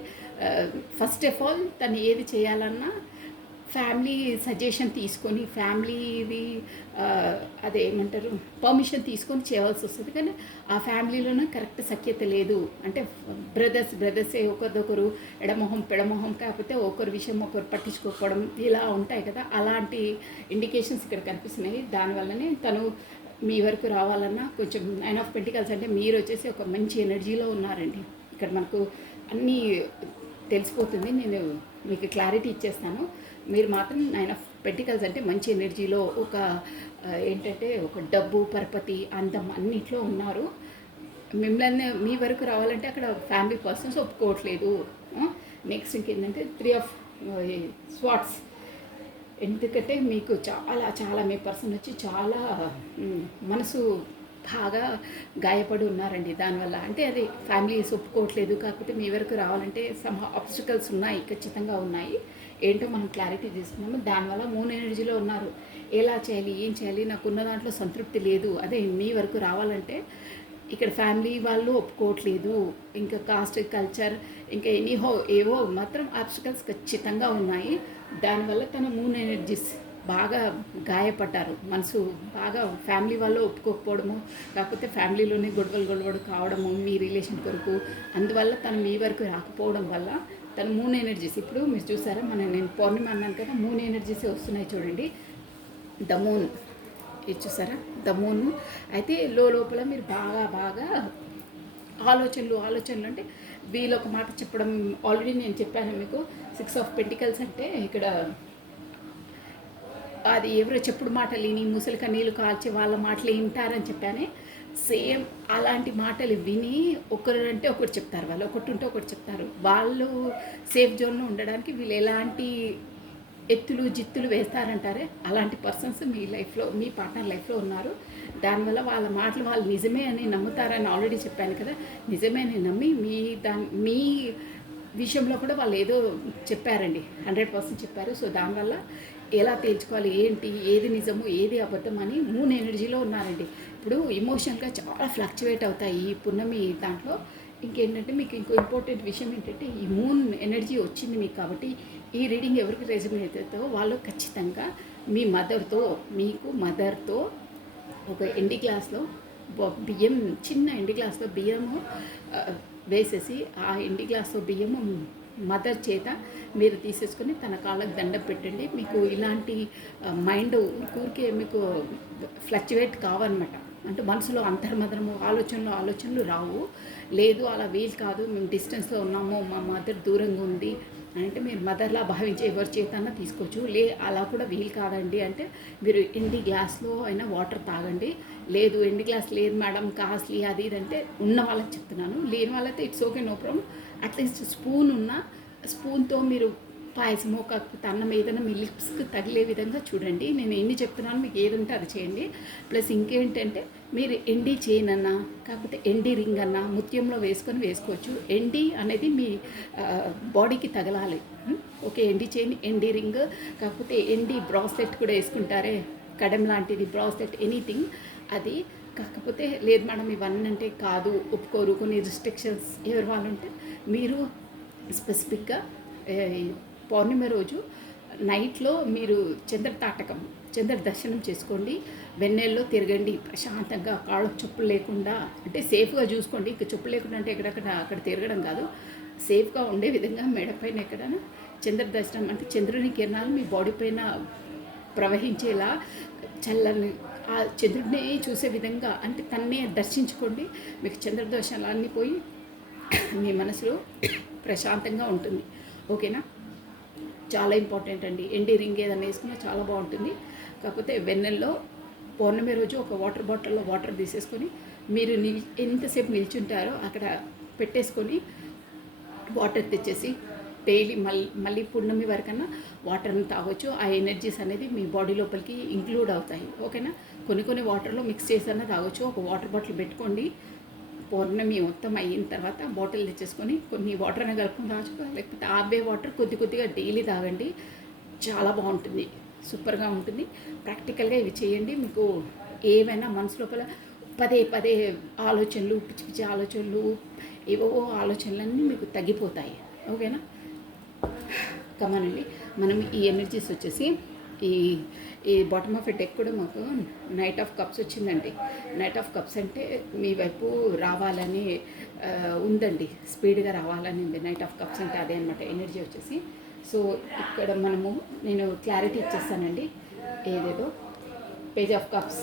ఫస్ట్ ఆఫ్ ఆల్ తను ఏది చేయాలన్నా ఫ్యామిలీ సజెషన్ తీసుకొని ఫ్యామిలీది అదేమంటారు పర్మిషన్ తీసుకొని చేయవలసి వస్తుంది. కానీ ఆ ఫ్యామిలీలోనే కరెక్ట్ సఖ్యత లేదు. అంటే బ్రదర్సే ఒకరిదొకరు ఎడమొహం పెడమొహం, కాకపోతే ఒకరి విషయం ఒకరు పట్టించుకోకపోవడం ఇలా ఉంటాయి కదా, అలాంటి ఇండికేషన్స్ ఇక్కడ కనిపిస్తున్నాయి. దానివల్లనే తను మీ వరకు రావాలన్నా కొంచెం 9 ఆఫ్ పెంటికల్స్ అంటే మీరు వచ్చేసి ఒక మంచి ఎనర్జీలో ఉన్నారండి. ఇక్కడ మనకు అన్నీ తెలిసిపోతుంది, నేను మీకు క్లారిటీ ఇచ్చేస్తాను. మీరు మాత్రం 9 ఆఫ్ పెంటికల్స్ అంటే మంచి ఎనర్జీలో ఒక ఏంటంటే ఒక డబ్బు పరపతి అందం అన్నిట్లో ఉన్నారు. మిమ్మల్ని మీ వరకు రావాలంటే అక్కడ ఫ్యామిలీ పర్సన్స్ ఒప్పుకోవట్లేదు. నెక్స్ట్ ఇంకేంటంటే 3 ఆఫ్ స్వాట్స్. ఎందుకంటే మీకు చాలా మీ పర్సన్ వచ్చి చాలా మనసు బాగా గాయపడి ఉన్నారండి. దానివల్ల అంటే అది ఫ్యామిలీ ఒప్పుకోవట్లేదు, కాకపోతే మీ వరకు రావాలంటే సమ్ ఆబ్స్టికల్స్ ఉన్నాయి, ఖచ్చితంగా ఉన్నాయి. ఏంటో మనం క్లారిటీ తీసుకున్నాము. దానివల్ల మూన్ ఎనర్జీలో ఉన్నారు. ఎలా చేయాలి, ఏం చేయాలి, నాకున్న దాంట్లో సంతృప్తి లేదు, అదే మీ వరకు రావాలంటే ఇక్కడ ఫ్యామిలీ వాళ్ళు ఒప్పుకోవట్లేదు, ఇంకా కాస్ట్ కల్చర్ ఇంకా ఏవో మాత్రం ఆబ్స్టికల్స్ ఖచ్చితంగా ఉన్నాయి. దానివల్ల తన మూన్ ఎనర్జీస్ బాగా గాయపడ్డారు. మనసు బాగా ఫ్యామిలీ వాళ్ళు ఒప్పుకోకపోవడము, కాకపోతే ఫ్యామిలీలోనే గొడవలు కావడము మీ రిలేషన్ కొరకు. అందువల్ల తను మీ వరకు రాకపోవడం వల్ల తన మూన్ ఎనర్జీస్ ఇప్పుడు మీరు చూసారా, నేను పౌర్ణమి అన్నాను కదా, మూన్ ఎనర్జీసే వస్తున్నాయి చూడండి. ద మూన్ ఇది చూసారా, ద మూన్. అయితే లోపల మీరు బాగా ఆలోచనలు అంటే వీళ్ళు ఒక మాట చెప్పడం ఆల్రెడీ నేను చెప్పాను మీకు. 6 ఆఫ్ పెంటికల్స్ అంటే ఇక్కడ అది ఎవరో చెప్పుడు మాటలు విని ముసలి కన్నీళ్ళు కాల్చి వాళ్ళ మాటలు వింటారని చెప్పానే, సేమ్ అలాంటి మాటలు విని ఒకరంటే ఒకటి చెప్తారు, వాళ్ళు ఒకటి ఉంటే ఒకటి చెప్తారు. వాళ్ళు సేఫ్ జోన్లో ఉండడానికి వీళ్ళు ఎలాంటి జిత్తులు వేస్తారంటారే అలాంటి పర్సన్స్ మీ లైఫ్లో మీ పార్ట్నర్ లైఫ్లో ఉన్నారు. దానివల్ల వాళ్ళ మాటలు వాళ్ళు నిజమే అని నమ్ముతారని ఆల్రెడీ చెప్పాను కదా, నిజమే అని నమ్మి మీ విషయంలో కూడా వాళ్ళు ఏదో చెప్పారండి, 100% చెప్పారు. సో దానివల్ల ఎలా తేల్చుకోవాలి, ఏంటి, ఏది నిజము ఏది అబద్ధం అని మూన్ ఎనర్జీలో ఉన్నారండి. ఇప్పుడు ఎమోషనల్గా చాలా ఫ్లక్చువేట్ అవుతాయి ఈ పున్నమి దాంట్లో. ఇంకేంటంటే మీకు ఇంకో ఇంపార్టెంట్ విషయం ఏంటంటే ఈ మూన్ ఎనర్జీ వచ్చింది మీకు కాబట్టి ఈ రీడింగ్ ఎవరికి రెజొనేట్ అవుతుందో వాళ్ళు ఖచ్చితంగా మీ మదర్తో ఒక ఎండి గ్లాస్లో బియ్యం, చిన్న ఎండి గ్లాస్లో బియ్యము వేసేసి ఆ ఎండి గ్లాస్తో బియ్యము మదర్ చేత మీరు తీసేసుకొని తన కాళ్ళకు దండం పెట్టండి. మీకు ఇలాంటి మైండ్ ఊరికే మీకు ఫ్లక్చువేట్ కావన్నమాట. అంటే మనసులో అంతర్మదనము ఆలోచనలు రావు. లేదు అలా వీలు కాదు, మేము డిస్టెన్స్లో ఉన్నాము, మా మదర్ దూరంగా ఉంది అంటే మీరు మదర్లా భావించే ఎవరి చేతన్నా తీసుకోవచ్చు. అలా కూడా వీలు కాదండి అంటే మీరు ఎండి గ్లాస్లో అయినా వాటర్ తాగండి. లేదు ఎండి గ్లాస్ లేదు మేడం కాస్ట్లీ అది ఇది అంటే ఉన్న వాళ్ళకి చెప్తున్నాను. లేని వాళ్ళైతే it's okay, no problem. At least స్పూన్తో మీరు పాయసము కాకపోతే అన్నం ఏదైనా మీ లిప్స్కి తగిలే విధంగా చూడండి. నేను ఎన్ని చెప్తున్నాను, మీకు ఏది ఉంటే అది చేయండి. ప్లస్ ఇంకేంటంటే మీరు ఎండి చైన్ అన్నా కాకపోతే ఎండి రింగ్ అన్నా ముత్యంలో వేసుకోవచ్చు. ఎండి అనేది మీ బాడీకి తగలాలి. ఓకే, ఎండి చైన్, ఎండి రింగ్, కాకపోతే ఎండి బ్రాస్లెట్ కూడా వేసుకుంటారే, కడెం లాంటిది బ్రాస్లెట్, ఎనీథింగ్ అది. కాకపోతే లేదు మేడం ఇవన్నీ అంటే కాదు, ఒప్పుకోరు, కొన్ని రిస్ట్రిక్షన్స్ ఎవరి వాళ్ళు ఉంటే మీరు స్పెసిఫిక్గా పౌర్ణమి రోజు నైట్లో మీరు చంద్ర దర్శనం చేసుకోండి. వెన్నెల్లో తిరగండి ప్రశాంతంగా, కాళ్ళకు చెప్పులు లేకుండా, అంటే సేఫ్గా చూసుకోండి. ఇక చెప్పులు లేకుండా అంటే అక్కడ తిరగడం కాదు, సేఫ్గా ఉండే విధంగా మెడపైన ఎక్కడైనా చంద్ర దర్శనం అంటే చంద్రుని కిరణాలు మీ బాడీ పైన ప్రవహించేలా చల్లని ఆ చంద్రుడిని చూసే విధంగా అంటే తన్నే దర్శించుకోండి. మీకు చంద్రదోషాలు అన్నీ పోయి మీ మనసులో ప్రశాంతంగా ఉంటుంది. ఓకేనా, చాలా ఇంపార్టెంట్ అండి. ఎండి రింగ్ ఏదైనా వేసుకున్నా చాలా బాగుంటుంది. కాకపోతే వెన్నెల్లో పౌర్ణమి రోజు ఒక వాటర్ బాటిల్లో వాటర్ తీసేసుకొని మీరు ఎంతసేపు నిల్చుంటారో అక్కడ పెట్టేసుకొని వాటర్ తెచ్చేసి డైలీ మళ్ళీ పూర్ణమి వరకన్నా వాటర్ని తాగొచ్చు. ఆ ఎనర్జీస్ అనేది మీ బాడీ లోపలికి ఇంక్లూడ్ అవుతాయి. ఓకేనా, కొన్ని వాటర్లో మిక్స్ చేసన్నా తాగొచ్చు. ఒక వాటర్ బాటిల్ పెట్టుకోండి. పౌర్ణమి మొత్తం అయిన తర్వాత బాటిల్ తెచ్చేసుకొని కొన్ని వాటర్ని కలుపుకొని తాగొచ్చు. లేకపోతే ఆవే వాటర్ కొద్దిగా డైలీ తాగండి. చాలా బాగుంటుంది, సూపర్గా ఉంటుంది. ప్రాక్టికల్గా ఇవి చేయండి. మీకు ఏవైనా మనసు లోపల పదే ఆలోచనలు, పిచ్చి ఆలోచనలు, ఏవో ఆలోచనలన్నీ మీకు తగ్గిపోతాయి. ఓకేనా, కమానండి. మనం ఈ ఎనర్జీస్ వచ్చేసి ఈ బాటమ్ ఆఫ్ ఎ డెక్ కూడా మాకు నైట్ ఆఫ్ కప్స్ వచ్చిందండి. నైట్ ఆఫ్ కప్స్ అంటే మీ వైపు రావాలని ఉందండి, స్పీడ్గా రావాలని ఉంది. నైట్ ఆఫ్ కప్స్ అంటే అదే అనమాట ఎనర్జీ వచ్చేసి. సో ఇక్కడ నేను క్లారిటీ ఇచ్చేస్తానండి. ఏదేదో page of cups,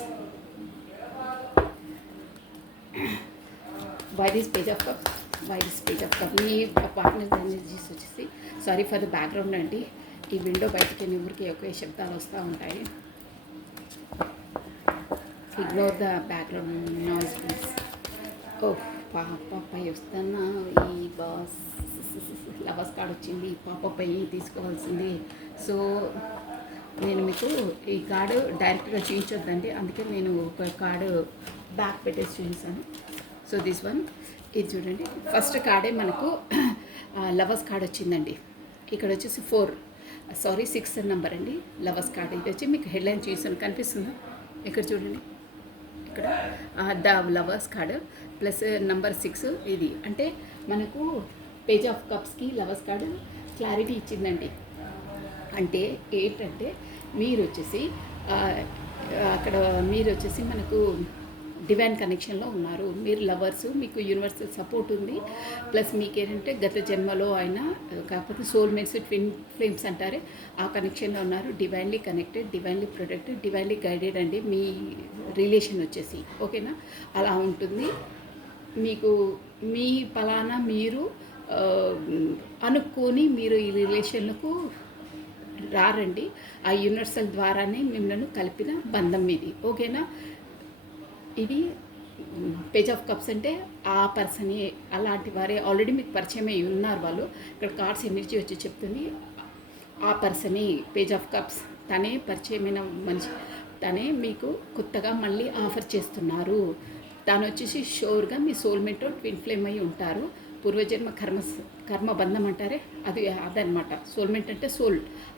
why this page of cups, మీ పార్ట్నర్స్ ఎనర్జీస్ వచ్చేసి, సారీ ఫర్ ద బ్యాక్గ్రౌండ్ అండి. ఈ విండో బయటకి ఊరికి ఒకే శబ్దాలు వస్తూ ఉంటాయి. Ignore the background noise please. ఓ పాపపై వస్తున్నా, ఈ లవర్స్ కార్డ్ వచ్చింది, పాపపై తీసుకోవాల్సింది. సో నేను మీకు ఈ కార్డు డైరెక్ట్గా చూపించొద్దండి, అందుకే నేను ఒక కార్డు బ్యాక్ పెట్టేసి చూపిస్తాను. సో దిస్ వన్, ఇది చూడండి. ఫస్ట్ కార్డే మనకు లవర్స్ కార్డ్ వచ్చిందండి. ఇక్కడ వచ్చేసి 6 నెంబర్ అండి లవర్స్ కార్డ్. ఇది వచ్చి మీకు హెడ్లైన్ చూసాను, కనిపిస్తుందా? ఇక్కడ చూడండి, ఇక్కడ the lovers card plus number 6. ఇది అంటే మనకు పేజ్ ఆఫ్ కప్స్కి లవర్స్ కార్డ్ క్లారిటీ ఇచ్చిందండి. అంటే ఏంటంటే మీరు వచ్చేసి అక్కడ మనకు డివైన్ కనెక్షన్లో ఉన్నారు. మీరు లవర్స్, మీకు యూనివర్సల్ సపోర్ట్ ఉంది. ప్లస్ మీకేంటంటే గత జన్మలో అయినా కాకపోతే సోల్మేట్స్, ట్విన్ ఫ్లేమ్స్ అంటారే, ఆ కనెక్షన్లో ఉన్నారు. Divinely connected, divinely protected, divinely guided అండి మీ రిలేషన్ వచ్చేసి. ఓకేనా, అలా ఉంటుంది. మీకు మీ పలానా మీరు అనుకొని మీరు ఈ రిలేషన్కు రారండి. ఆ యూనివర్సల్ ద్వారానే మిమ్మల్ని కలిపిన బంధం ఇది. ఓకేనా, ఇది పేజ్ ఆఫ్ కప్స్ అంటే ఆ పర్సనే, అలాంటి వారే ఆల్రెడీ మీకు పరిచయం అయి ఉన్నారు వాళ్ళు. ఇక్కడ కార్డ్స్ ఎనర్జీ వచ్చి చెప్తుంది ఆ పర్సనే పేజ్ ఆఫ్ కప్స్, తనే పరిచయమైన మనిషి, తనే మీకు కొత్తగా మళ్ళీ ఆఫర్ చేస్తున్నారు. తను వచ్చేసి షోర్గా మీ సోల్మేట్, ట్విన్ ఫ్లేమ్ అయి ఉంటారు. పూర్వజన్మ కర్మ బంధం అంటారే, అదనమాట. సోల్మేట్ అంటే సోల్,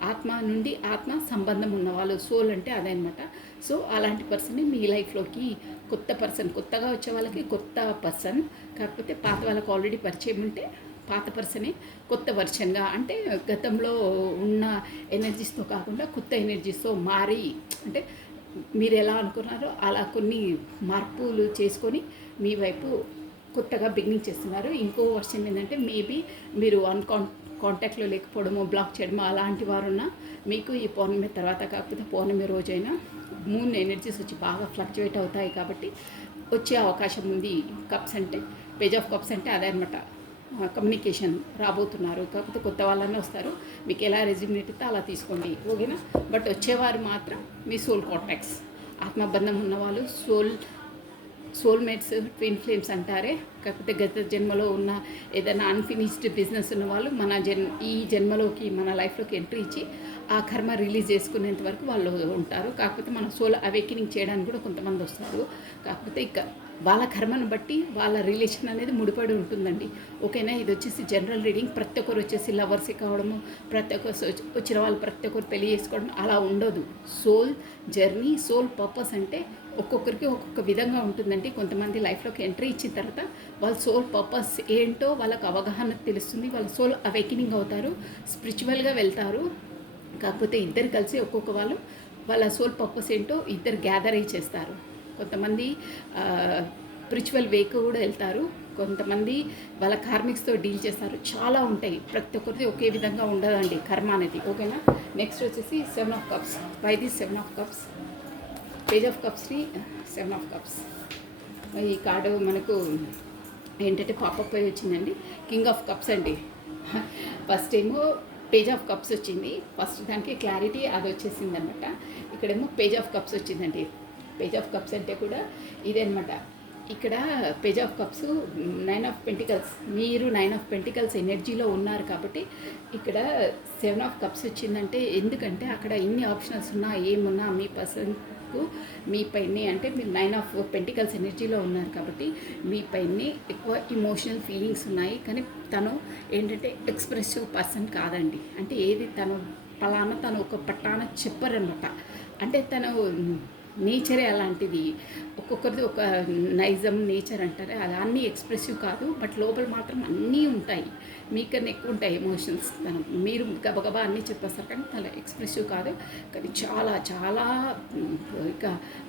ఆత్మ నుండి ఆత్మ సంబంధం ఉన్నవాళ్ళు. సోల్ అంటే అదనమాట. సో అలాంటి పర్సన్ని మీ లైఫ్లోకి కొత్తగా వచ్చే వాళ్ళకి కొత్త పర్సన్, కాకపోతే పాత వాళ్ళకి ఆల్రెడీ పరిచయం ఉంటే పాత పర్సనే కొత్త వర్షన్గా, అంటే గతంలో ఉన్న ఎనర్జీస్తో కాకుండా కొత్త ఎనర్జీస్తో మారి, అంటే మీరు ఎలా అనుకున్నారో అలా కొన్ని మార్పులు చేసుకొని మీ వైపు కొత్తగా బిగినింగ్ చేస్తున్నారు. ఇంకో వర్షన్ ఏంటంటే మేబీ మీరు కాంటాక్ట్లో లేకపోవడమో బ్లాక్ చేయడమో అలాంటి వారున్నా మీకు ఈ పౌర్ణమి తర్వాత కాకపోతే పౌర్ణమి రోజైనా మూన్ ఎనర్జీస్ వచ్చి బాగా ఫ్లక్చువేట్ అవుతాయి కాబట్టి వచ్చే అవకాశం ఉంది. కప్స్ అంటే పేజ్ ఆఫ్ కప్స్ అంటే అదే అనమాట, కమ్యూనికేషన్ రాబోతున్నారు. కాకపోతే కొత్త వాళ్ళనే వస్తారు, మీకు ఎలా రెజ్యూమినేట్ అయితే అలా తీసుకోండి, ఓకేనా. బట్ వచ్చేవారు మాత్రం మీ సోల్ కాంటాక్ట్స్, ఆత్మబంధం ఉన్నవాళ్ళు, సోల్మేట్స్, ట్విన్ ఫ్లేమ్స్ అంటారే. కాకపోతే గత జన్మలో ఉన్న ఏదైనా అన్ఫినిష్డ్ బిజినెస్ ఉన్న వాళ్ళు ఈ జన్మలోకి మన లైఫ్లోకి ఎంట్రీ ఇచ్చి ఆ కర్మ రిలీజ్ చేసుకునేంత వరకు వాళ్ళు ఉంటారు. కాకపోతే మన సోల్ అవేకినింగ్ చేయడానికి కూడా కొంతమంది వస్తారు. కాకపోతే ఇక వాళ్ళ కర్మను బట్టి వాళ్ళ రిలేషన్ అనేది ముడిపడి ఉంటుందండి, ఓకేనా. ఇది వచ్చేసి జనరల్ రీడింగ్. ప్రతి ఒక్కరు వచ్చేసి లవర్సే కావడము, ప్రతి ఒక్కరు వచ్చిన వాళ్ళు ప్రతి ఒక్కరు పెళ్లి చేసుకోవడం అలా ఉండదు. సోల్ జర్నీ, సోల్ పర్పస్ అంటే ఒక్కొక్కరికి ఒక్కొక్క విధంగా ఉంటుందండి. కొంతమంది లైఫ్లోకి ఎంట్రీ ఇచ్చిన తర్వాత వాళ్ళ సోల్ పర్పస్ ఏంటో వాళ్ళకు అవగాహన తెలుస్తుంది, వాళ్ళ సోల్ అవేకినింగ్ అవుతారు, స్పిరిచువల్గా వెళ్తారు. కాకపోతే ఇద్దరు కలిసి ఒక్కొక్క వాళ్ళ సోల్ పర్పస్ ఏంటో ఇద్దరు గ్యాదర్ అయ్యి చేస్తారు. కొంతమంది స్పిరిచువల్ వేకు కూడా వెళ్తారు, కొంతమంది వాళ్ళ కార్మిక్స్తో డీల్ చేస్తారు. చాలా ఉంటాయి, ప్రతి ఒక్కరిది ఒకే విధంగా ఉండదండి కర్మ అనేది, ఓకేనా. నెక్స్ట్ వచ్చేసి 7 of cups. By the 7 of cups, page of కప్స్ని 7 ఆఫ్ కప్స్. ఈ కార్డు మనకు ఏంటంటే పాపప్ అయి వచ్చిందండి. కింగ్ ఆఫ్ కప్స్ అండి. ఫస్ట్ ఏమో పేజ్ ఆఫ్ కప్స్ వచ్చింది, ఫస్ట్ దానికి క్లారిటీ అది వచ్చేసింది అనమాట. ఇక్కడేమో పేజ్ ఆఫ్ కప్స్ వచ్చిందండి. పేజ్ ఆఫ్ కప్స్ అంటే కూడా ఇదే అనమాట. ఇక్కడ page of cups 9 of pentacles, మీరు 9 ఆఫ్ పెంటికల్స్ ఎనర్జీలో ఉన్నారు కాబట్టి ఇక్కడ 7 ఆఫ్ కప్స్ వచ్చిందంటే, ఎందుకంటే అక్కడ ఎన్ని ఆప్షన్స్ ఉన్నా ఏమున్నా మీ పర్సన్కు మీ పైనే, అంటే మీరు 9 ఆఫ్ పెంటికల్స్ ఎనర్జీలో ఉన్నారు కాబట్టి మీ పైనే ఎక్కువ ఇమోషనల్ ఫీలింగ్స్ ఉన్నాయి. కానీ తను ఏంటంటే ఎక్స్ప్రెసివ్ పర్సన్ కాదండి, అంటే ఏది తను తను ఒక పట్టాన చెప్పరనమాట. అంటే తను నేచరే అలాంటిది, ఒక్కొక్కరిది ఒక నైజం నేచర్ అంటారే, అది అన్నీ ఎక్స్ప్రెసివ్ కాదు, బట్ లోపల మాత్రం అన్నీ ఉంటాయి, మీకన్నా ఎక్కువ ఉంటాయి ఎమోషన్స్. మీరు గబగబా అన్నీ చెప్పేస్తారు కానీ తన ఎక్స్ప్రెసివ్ కాదు. కానీ చాలా చాలా ఇక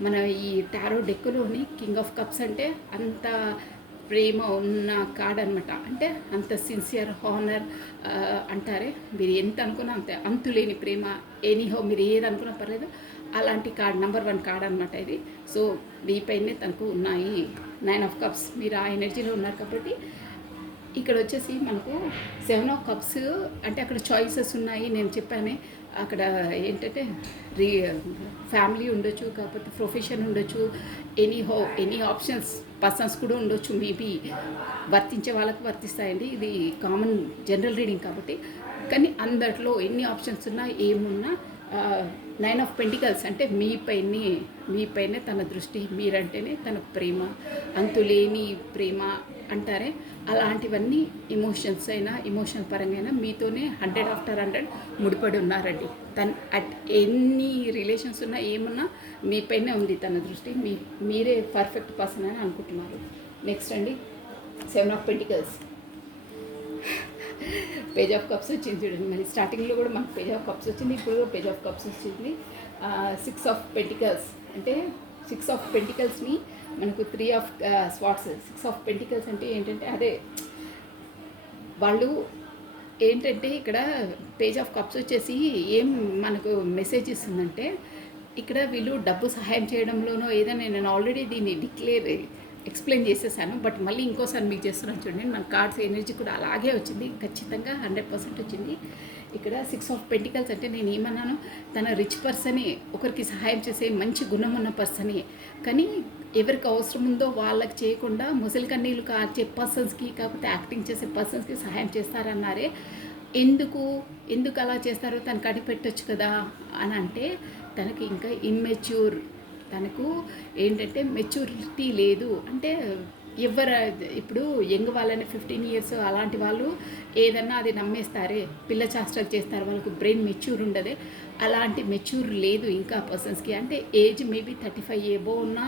మన ఈ టారో డెక్కులోని కింగ్ ఆఫ్ కప్స్ అంటే అంత ప్రేమ ఉన్న కార్డ్ అనమాట. అంటే అంత సిన్సియర్, హానర్ అంటారే, మీరు ఎంత అనుకున్నా అంతే, అంతులేని ప్రేమ, ఎనీహో మీరు ఏది అనుకున్నా పర్లేదు, అలాంటి కార్డ్ నెంబర్ 1 కార్డ్ అనమాట ఇది. సో వీపైనే తనకు ఉన్నాయి 9 ఆఫ్ కప్స్, మీరు ఆ ఎనర్జీలో ఉన్నారు కాబట్టి. ఇక్కడ వచ్చేసి మనకు 7 ఆఫ్ కప్స్ అంటే అక్కడ చాయిసెస్ ఉన్నాయి, నేను చెప్పానే. అక్కడ ఏంటంటే ఫ్యామిలీ ఉండొచ్చు, కాకపోతే ప్రొఫెషన్ ఉండొచ్చు, ఎనీ ఆప్షన్స్ పర్సన్స్ కూడా ఉండొచ్చు. మేబీ వర్తించే వాళ్ళకి వర్తిస్తాయండి, ఇది కామన్ జనరల్ రీడింగ్ కాబట్టి. కానీ అందరిలో ఎన్ని ఆప్షన్స్ ఉన్నా ఏమున్నా 9 ఆఫ్ పెంటికల్స్ అంటే మీపైనే తన దృష్టి, మీరంటేనే తన ప్రేమ, అంతులేని ప్రేమ అంటారే, అలాంటివన్నీ ఎమోషన్స్ అయినా ఎమోషనల్ పరంగా అయినా మీతోనే 100 ఆఫ్టర్ 100 ముడిపడి ఉన్నారండి. అట్ ఎన్ని రిలేషన్స్ ఉన్నా ఏమున్నా మీపైనే ఉంది తన దృష్టి, మీరే పర్ఫెక్ట్ పర్సన్ అని అనుకుంటున్నారు. నెక్స్ట్ అండి 7 of pentacles. Page of cups వచ్చింది చూడండి, మరి స్టార్టింగ్లో కూడా మనకు పేజ్ ఆఫ్ కప్స్ వచ్చింది, ఇప్పుడు కూడా పేజ్ ఆఫ్ కప్స్ వచ్చింది. 6 ఆఫ్ పెంటికల్స్ అంటే 6 ఆఫ్ పెంటికల్స్ని మనకు 3 ఆఫ్ స్వాట్స్. 6 ఆఫ్ పెంటికల్స్ అంటే ఏంటంటే అదే వాళ్ళు ఏంటంటే ఇక్కడ పేజ్ ఆఫ్ కప్స్ వచ్చేసి ఏం మనకు మెసేజ్ ఇస్తుందంటే, ఇక్కడ వీళ్ళు డబ్బు సహాయం చేయడంలోనో ఏదైనా, నేను ఆల్రెడీ దీన్ని ఎక్స్ప్లెయిన్ చేసేసాను, బట్ మళ్ళీ ఇంకోసారి మీకు చేస్తున్నాను చూడండి. మన కార్డ్స్ ఎనర్జీ కూడా అలాగే వచ్చింది, ఖచ్చితంగా 100% వచ్చింది. ఇక్కడ 6 ఆఫ్ పెంటికల్స్ అంటే నేను ఏమన్నాను, తన రిచ్ పర్సనే, ఒకరికి సహాయం చేసే మంచి గుణం ఉన్న పర్సనే, కానీ ఎవరికి అవసరం ఉందో వాళ్ళకి చేయకుండా ముసలి కన్నీళ్ళు కార్చే పర్సన్స్కి, కాకపోతే యాక్టింగ్ చేసే పర్సన్స్కి సహాయం చేస్తారన్నారే. ఎందుకు అలా చేస్తారో తనకు అడిపెట్టచ్చు కదా అని అంటే, తనకి ఇంకా ఇమ్మెచ్యూర్, తనకు ఏంటంటే మెచ్యూరిటీ లేదు. అంటే ఇప్పుడు యంగ్ వాళ్ళని 15 years అలాంటి వాళ్ళు ఏదన్నా అది నమ్మేస్తారే, పిల్ల చేష్టలు చేస్తారు, వాళ్ళకు బ్రెయిన్ మెచ్యూర్ ఉండదే, అలాంటి మెచ్యూర్ లేదు ఇంకా పర్సన్స్కి. అంటే ఏజ్ మేబీ 35 ఎబో ఉన్నా,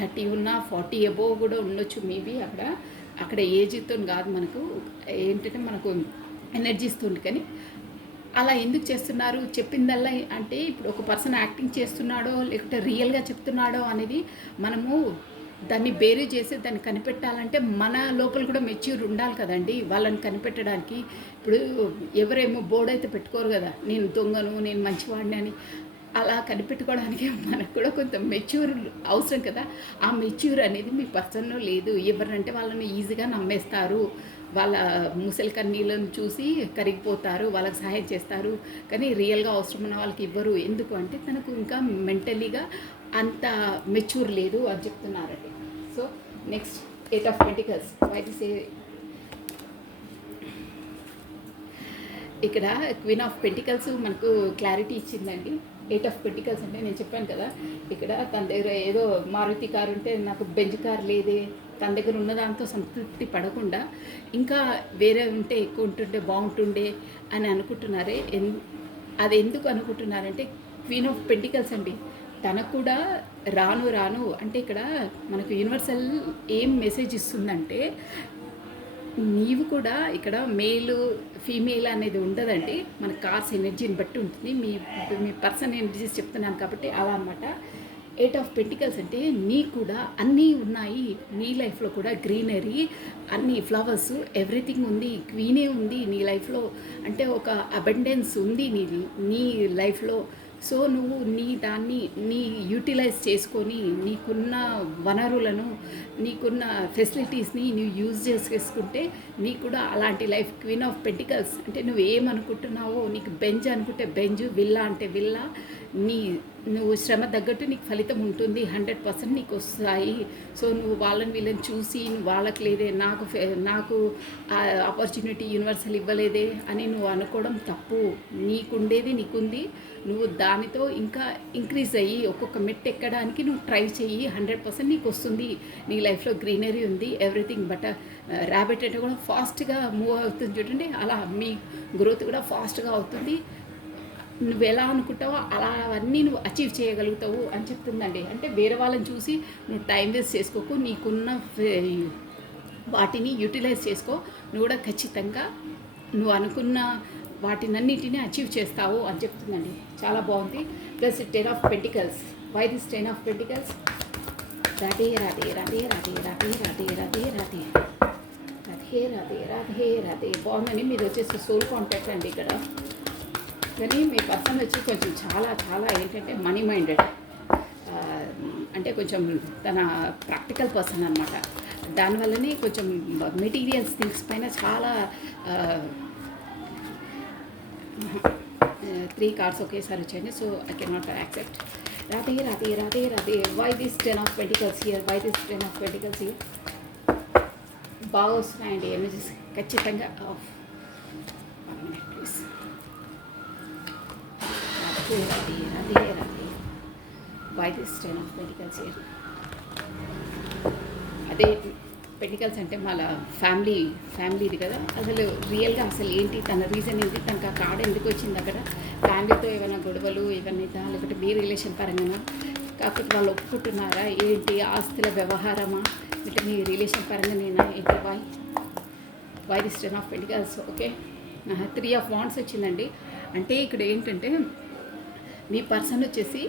30 ఉన్నా, 40 ఎబో కూడా ఉండొచ్చు మేబీ. అక్కడ ఏజ్తో కాదు, మనకు ఏంటంటే మనకు ఎనర్జీస్తుంది. కానీ అలా ఎందుకు చేస్తున్నారు చెప్పిందల్లా, అంటే ఇప్పుడు ఒక పర్సన్ యాక్టింగ్ చేస్తున్నాడో లేకపోతే రియల్గా చెప్తున్నాడో అనేది మనము దాన్ని బేరీ చేసి దాన్ని కనిపెట్టాలంటే మన లోపల కూడా మెచ్యూర్ ఉండాలి కదండి వాళ్ళని కనిపెట్టడానికి. ఇప్పుడు ఎవరేమో బోర్డు అయితే పెట్టుకోరు కదా, నేను దొంగను, నేను మంచివాడిని అని. అలా కనిపెట్టుకోవడానికి మనకు కూడా కొంత మెచ్యూర్ అవసరం కదా. ఆ మెచ్యూర్ అనేది మీ పర్సన్లో లేదు. ఎవరంటే వాళ్ళని ఈజీగా నమ్మేస్తారు, వాళ్ళ ముసలి కన్నీళ్ళను చూసి కరిగిపోతారు, వాళ్ళకి సహాయం చేస్తారు, కానీ రియల్గా అవసరం ఉన్న వాళ్ళకి ఇవ్వరు. ఎందుకు అంటే తనకు ఇంకా మెంటలీగా అంత మెచ్యూర్ లేదు అని చెప్తున్నారండి. So next 8 of pentacles. వైట్ సే ఇక్కడ క్వీన్ ఆఫ్ పెంటికల్స్ మనకు క్లారిటీ ఇచ్చిందండి. 8 ఆఫ్ పెంటికల్స్ అంటే నేను చెప్పాను కదా, ఇక్కడ తన దగ్గర ఏదో మారుతి కారు ఉంటే నాకు బెంజ్ కార్ లేదే, తన దగ్గర ఉన్న దాంతో సంతృప్తి పడకుండా ఇంకా వేరే ఉంటే ఎక్కువ ఉంటుండే బాగుంటుండే అని అనుకుంటున్నారే. అది ఎందుకు అనుకుంటున్నారంటే క్వీన్ ఆఫ్ పెంటికల్స్ అండి. తనకు కూడా రాను రాను అంటే ఇక్కడ మనకు యూనివర్సల్ ఏం మెసేజ్ ఇస్తుందంటే, నీవు కూడా ఇక్కడ మేలు ఫీమేల్ అనేది ఉండదండి, మన కార్స్ ఎనర్జీని బట్టి ఉంటుంది. మీ పర్సన్ ఎనర్జీస్ చెప్తున్నాను కాబట్టి అలా అనమాట. 8 ఆఫ్ పెంటికల్స్ అంటే నీ కూడా అన్నీ ఉన్నాయి, నీ లైఫ్లో కూడా గ్రీనరీ, అన్ని ఫ్లవర్స్, ఎవ్రీథింగ్ ఉంది, క్వీనే ఉంది నీ లైఫ్లో. అంటే ఒక అబండెన్స్ ఉంది నీ లైఫ్లో. సో నువ్వు దాన్ని యూటిలైజ్ చేసుకొని నీకున్న వనరులను, నీకున్న ఫెసిలిటీస్ని నువ్వు యూజ్ చేసుకుంటే నీకు కూడా అలాంటి లైఫ్. క్వీన్ ఆఫ్ పెంటికల్స్ అంటే నువ్వు ఏమనుకుంటున్నావో, నీకు బెంజ్ అనుకుంటే బెంజ్, విల్లా అంటే విల్లా, నువ్వు శ్రమ తగ్గట్టు నీకు ఫలితం ఉంటుంది, 100% నీకు వస్తాయి. సో నువ్వు వాళ్ళని వీళ్ళని చూసి వాళ్ళకి లేదే, నాకు ఆపర్చునిటీ యూనివర్సల్ ఇవ్వలేదే అని నువ్వు అనుకోవడం తప్పు. నీకుండేది నీకుంది, నువ్వు దానితో ఇంకా ఇంక్రీజ్ అయ్యి ఒక్కొక్క మెట్టు ఎక్కడానికి నువ్వు ట్రై చెయ్యి, 100% నీకు వస్తుంది. నీ లైఫ్లో గ్రీనరీ ఉంది, ఎవ్రీథింగ్. బట్ ర్యాబిట్ అంటే కూడా ఫాస్ట్గా మూవ్ అవుతుంది చూడండి, అలా మీ గ్రోత్ కూడా ఫాస్ట్గా అవుతుంది. నువ్వు ఎలా అనుకుంటావో అలా అవన్నీ నువ్వు అచీవ్ చేయగలుగుతావు అని చెప్తుందండి. అంటే వేరే వాళ్ళని చూసి నువ్వు టైం వేస్ట్ చేసుకోకు, నీకున్న వాటిని యూటిలైజ్ చేసుకో. నువ్వు కూడా ఖచ్చితంగా నువ్వు అనుకున్న వాటినన్నిటిని అచీవ్ చేస్తావు అని చెప్తుందండి. చాలా బాగుంది. Plus 10 of pentacles. Why this 10 of pentacles? Radhe Radhe Radhe Radhe Radhe Radhe Radhe Radhe Radhe Radhe Radhe Radhe. బాగుందండి. మీరు వచ్చేసి సోల్ కాంటాక్ట్ అండి ఇక్కడ. కానీ మీ పర్సన్ వచ్చి కొంచెం చాలా చాలా ఏంటంటే మనీ మైండెడ్, అంటే కొంచెం తన ప్రాక్టికల్ పర్సన్ అనమాట. దానివల్లనే కొంచెం మెటీరియల్స్ థింగ్స్ పైన చాలా 3 కార్డ్స్ ఒకేసారి వచ్చాయండి. So I can not accept. Radhe Radhe Radhe Radhe. Why this 10 of pentacles here? Why this 10 of pentacles here? బాగా వస్తున్నాయండి ఇమేజెస్ ఖచ్చితంగా. Please. Radhe Radhe Radhe. Why this 10 of pentacles here? అదే పెంటికల్స్ అంటే మన ఫ్యామిలీది కదా. అసలు రియల్గా అసలు ఏంటి, తన రీజన్ ఏంటి, తనకు ఆ కార్డు ఎందుకు వచ్చింది అక్కడ? ఫ్యామిలీతో ఏమైనా గొడవలు ఏమన్నా, లేకపోతే మీ రిలేషన్ పరంగా, కాకపోతే వాళ్ళు ఒప్పుకుంటున్నారా ఏంటి, ఆస్తుల వ్యవహారమా, అంటే మీ రిలేషన్ పరంగా నేనా ఏంటి? Why this 10 of pentacles? Okay. 3 of wands వచ్చిందండి. అంటే ఇక్కడ ఏంటంటే మీ పర్సన్ వచ్చేసి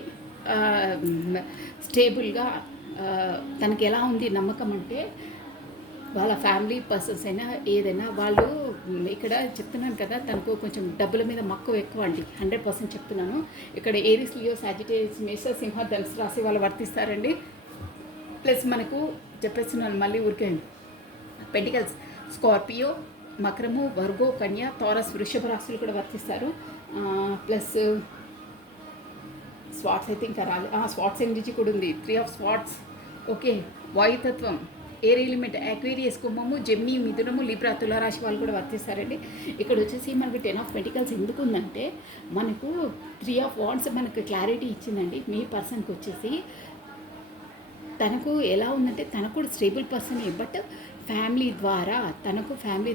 స్టేబుల్గా, తనకి ఎలా ఉంది నమ్మకం అంటే వాళ్ళ ఫ్యామిలీ పర్సన్స్ అయినా ఏదైనా వాళ్ళు, ఇక్కడ చెప్తున్నాను కదా తనకు కొంచెం డబ్బుల మీద మక్కువ ఎక్కువ అండి, 100% చెప్తున్నాను. ఇక్కడ ఏరిస్, లియో, సాజిటేరియస్, మేష, సింహ, ధనుసు రాశి వాళ్ళు వర్తిస్తారండి. ప్లస్ మనకు చెప్పేస్తున్నాను మళ్ళీ ఊరికే పెంటికల్స్ స్కార్పియో, మకరము, వర్గో, కన్య, టారస్, వృషభ రాశులు కూడా వర్తిస్తారు. ప్లస్ స్వాట్స్ అయితే ఇంకా రాలేదు. స్వాట్స్ ఎనర్జీ కూడా ఉంది. 3 ఆఫ్ స్వాట్స్. ఓకే. వాయుతత్వం, ఎయిర్ ఎలిమెంట్, అక్వేరియస్, కుంభము, జెమిని, మిథునము, లిబ్రా, తులారాశి వాళ్ళు కూడా వర్తిస్తారండి. ఇక్కడ వచ్చేసి మనకు 10 ఆఫ్ పెంటికల్స్ ఎందుకు ఉందంటే మనకు 3 ఆఫ్ వాండ్స్ మనకు క్లారిటీ ఇచ్చిందండి. మీ పర్సన్కి వచ్చేసి తనకు ఎలా ఉందంటే తనకు కూడా స్టేబుల్ పర్సనే, బట్ ఫ్యామిలీ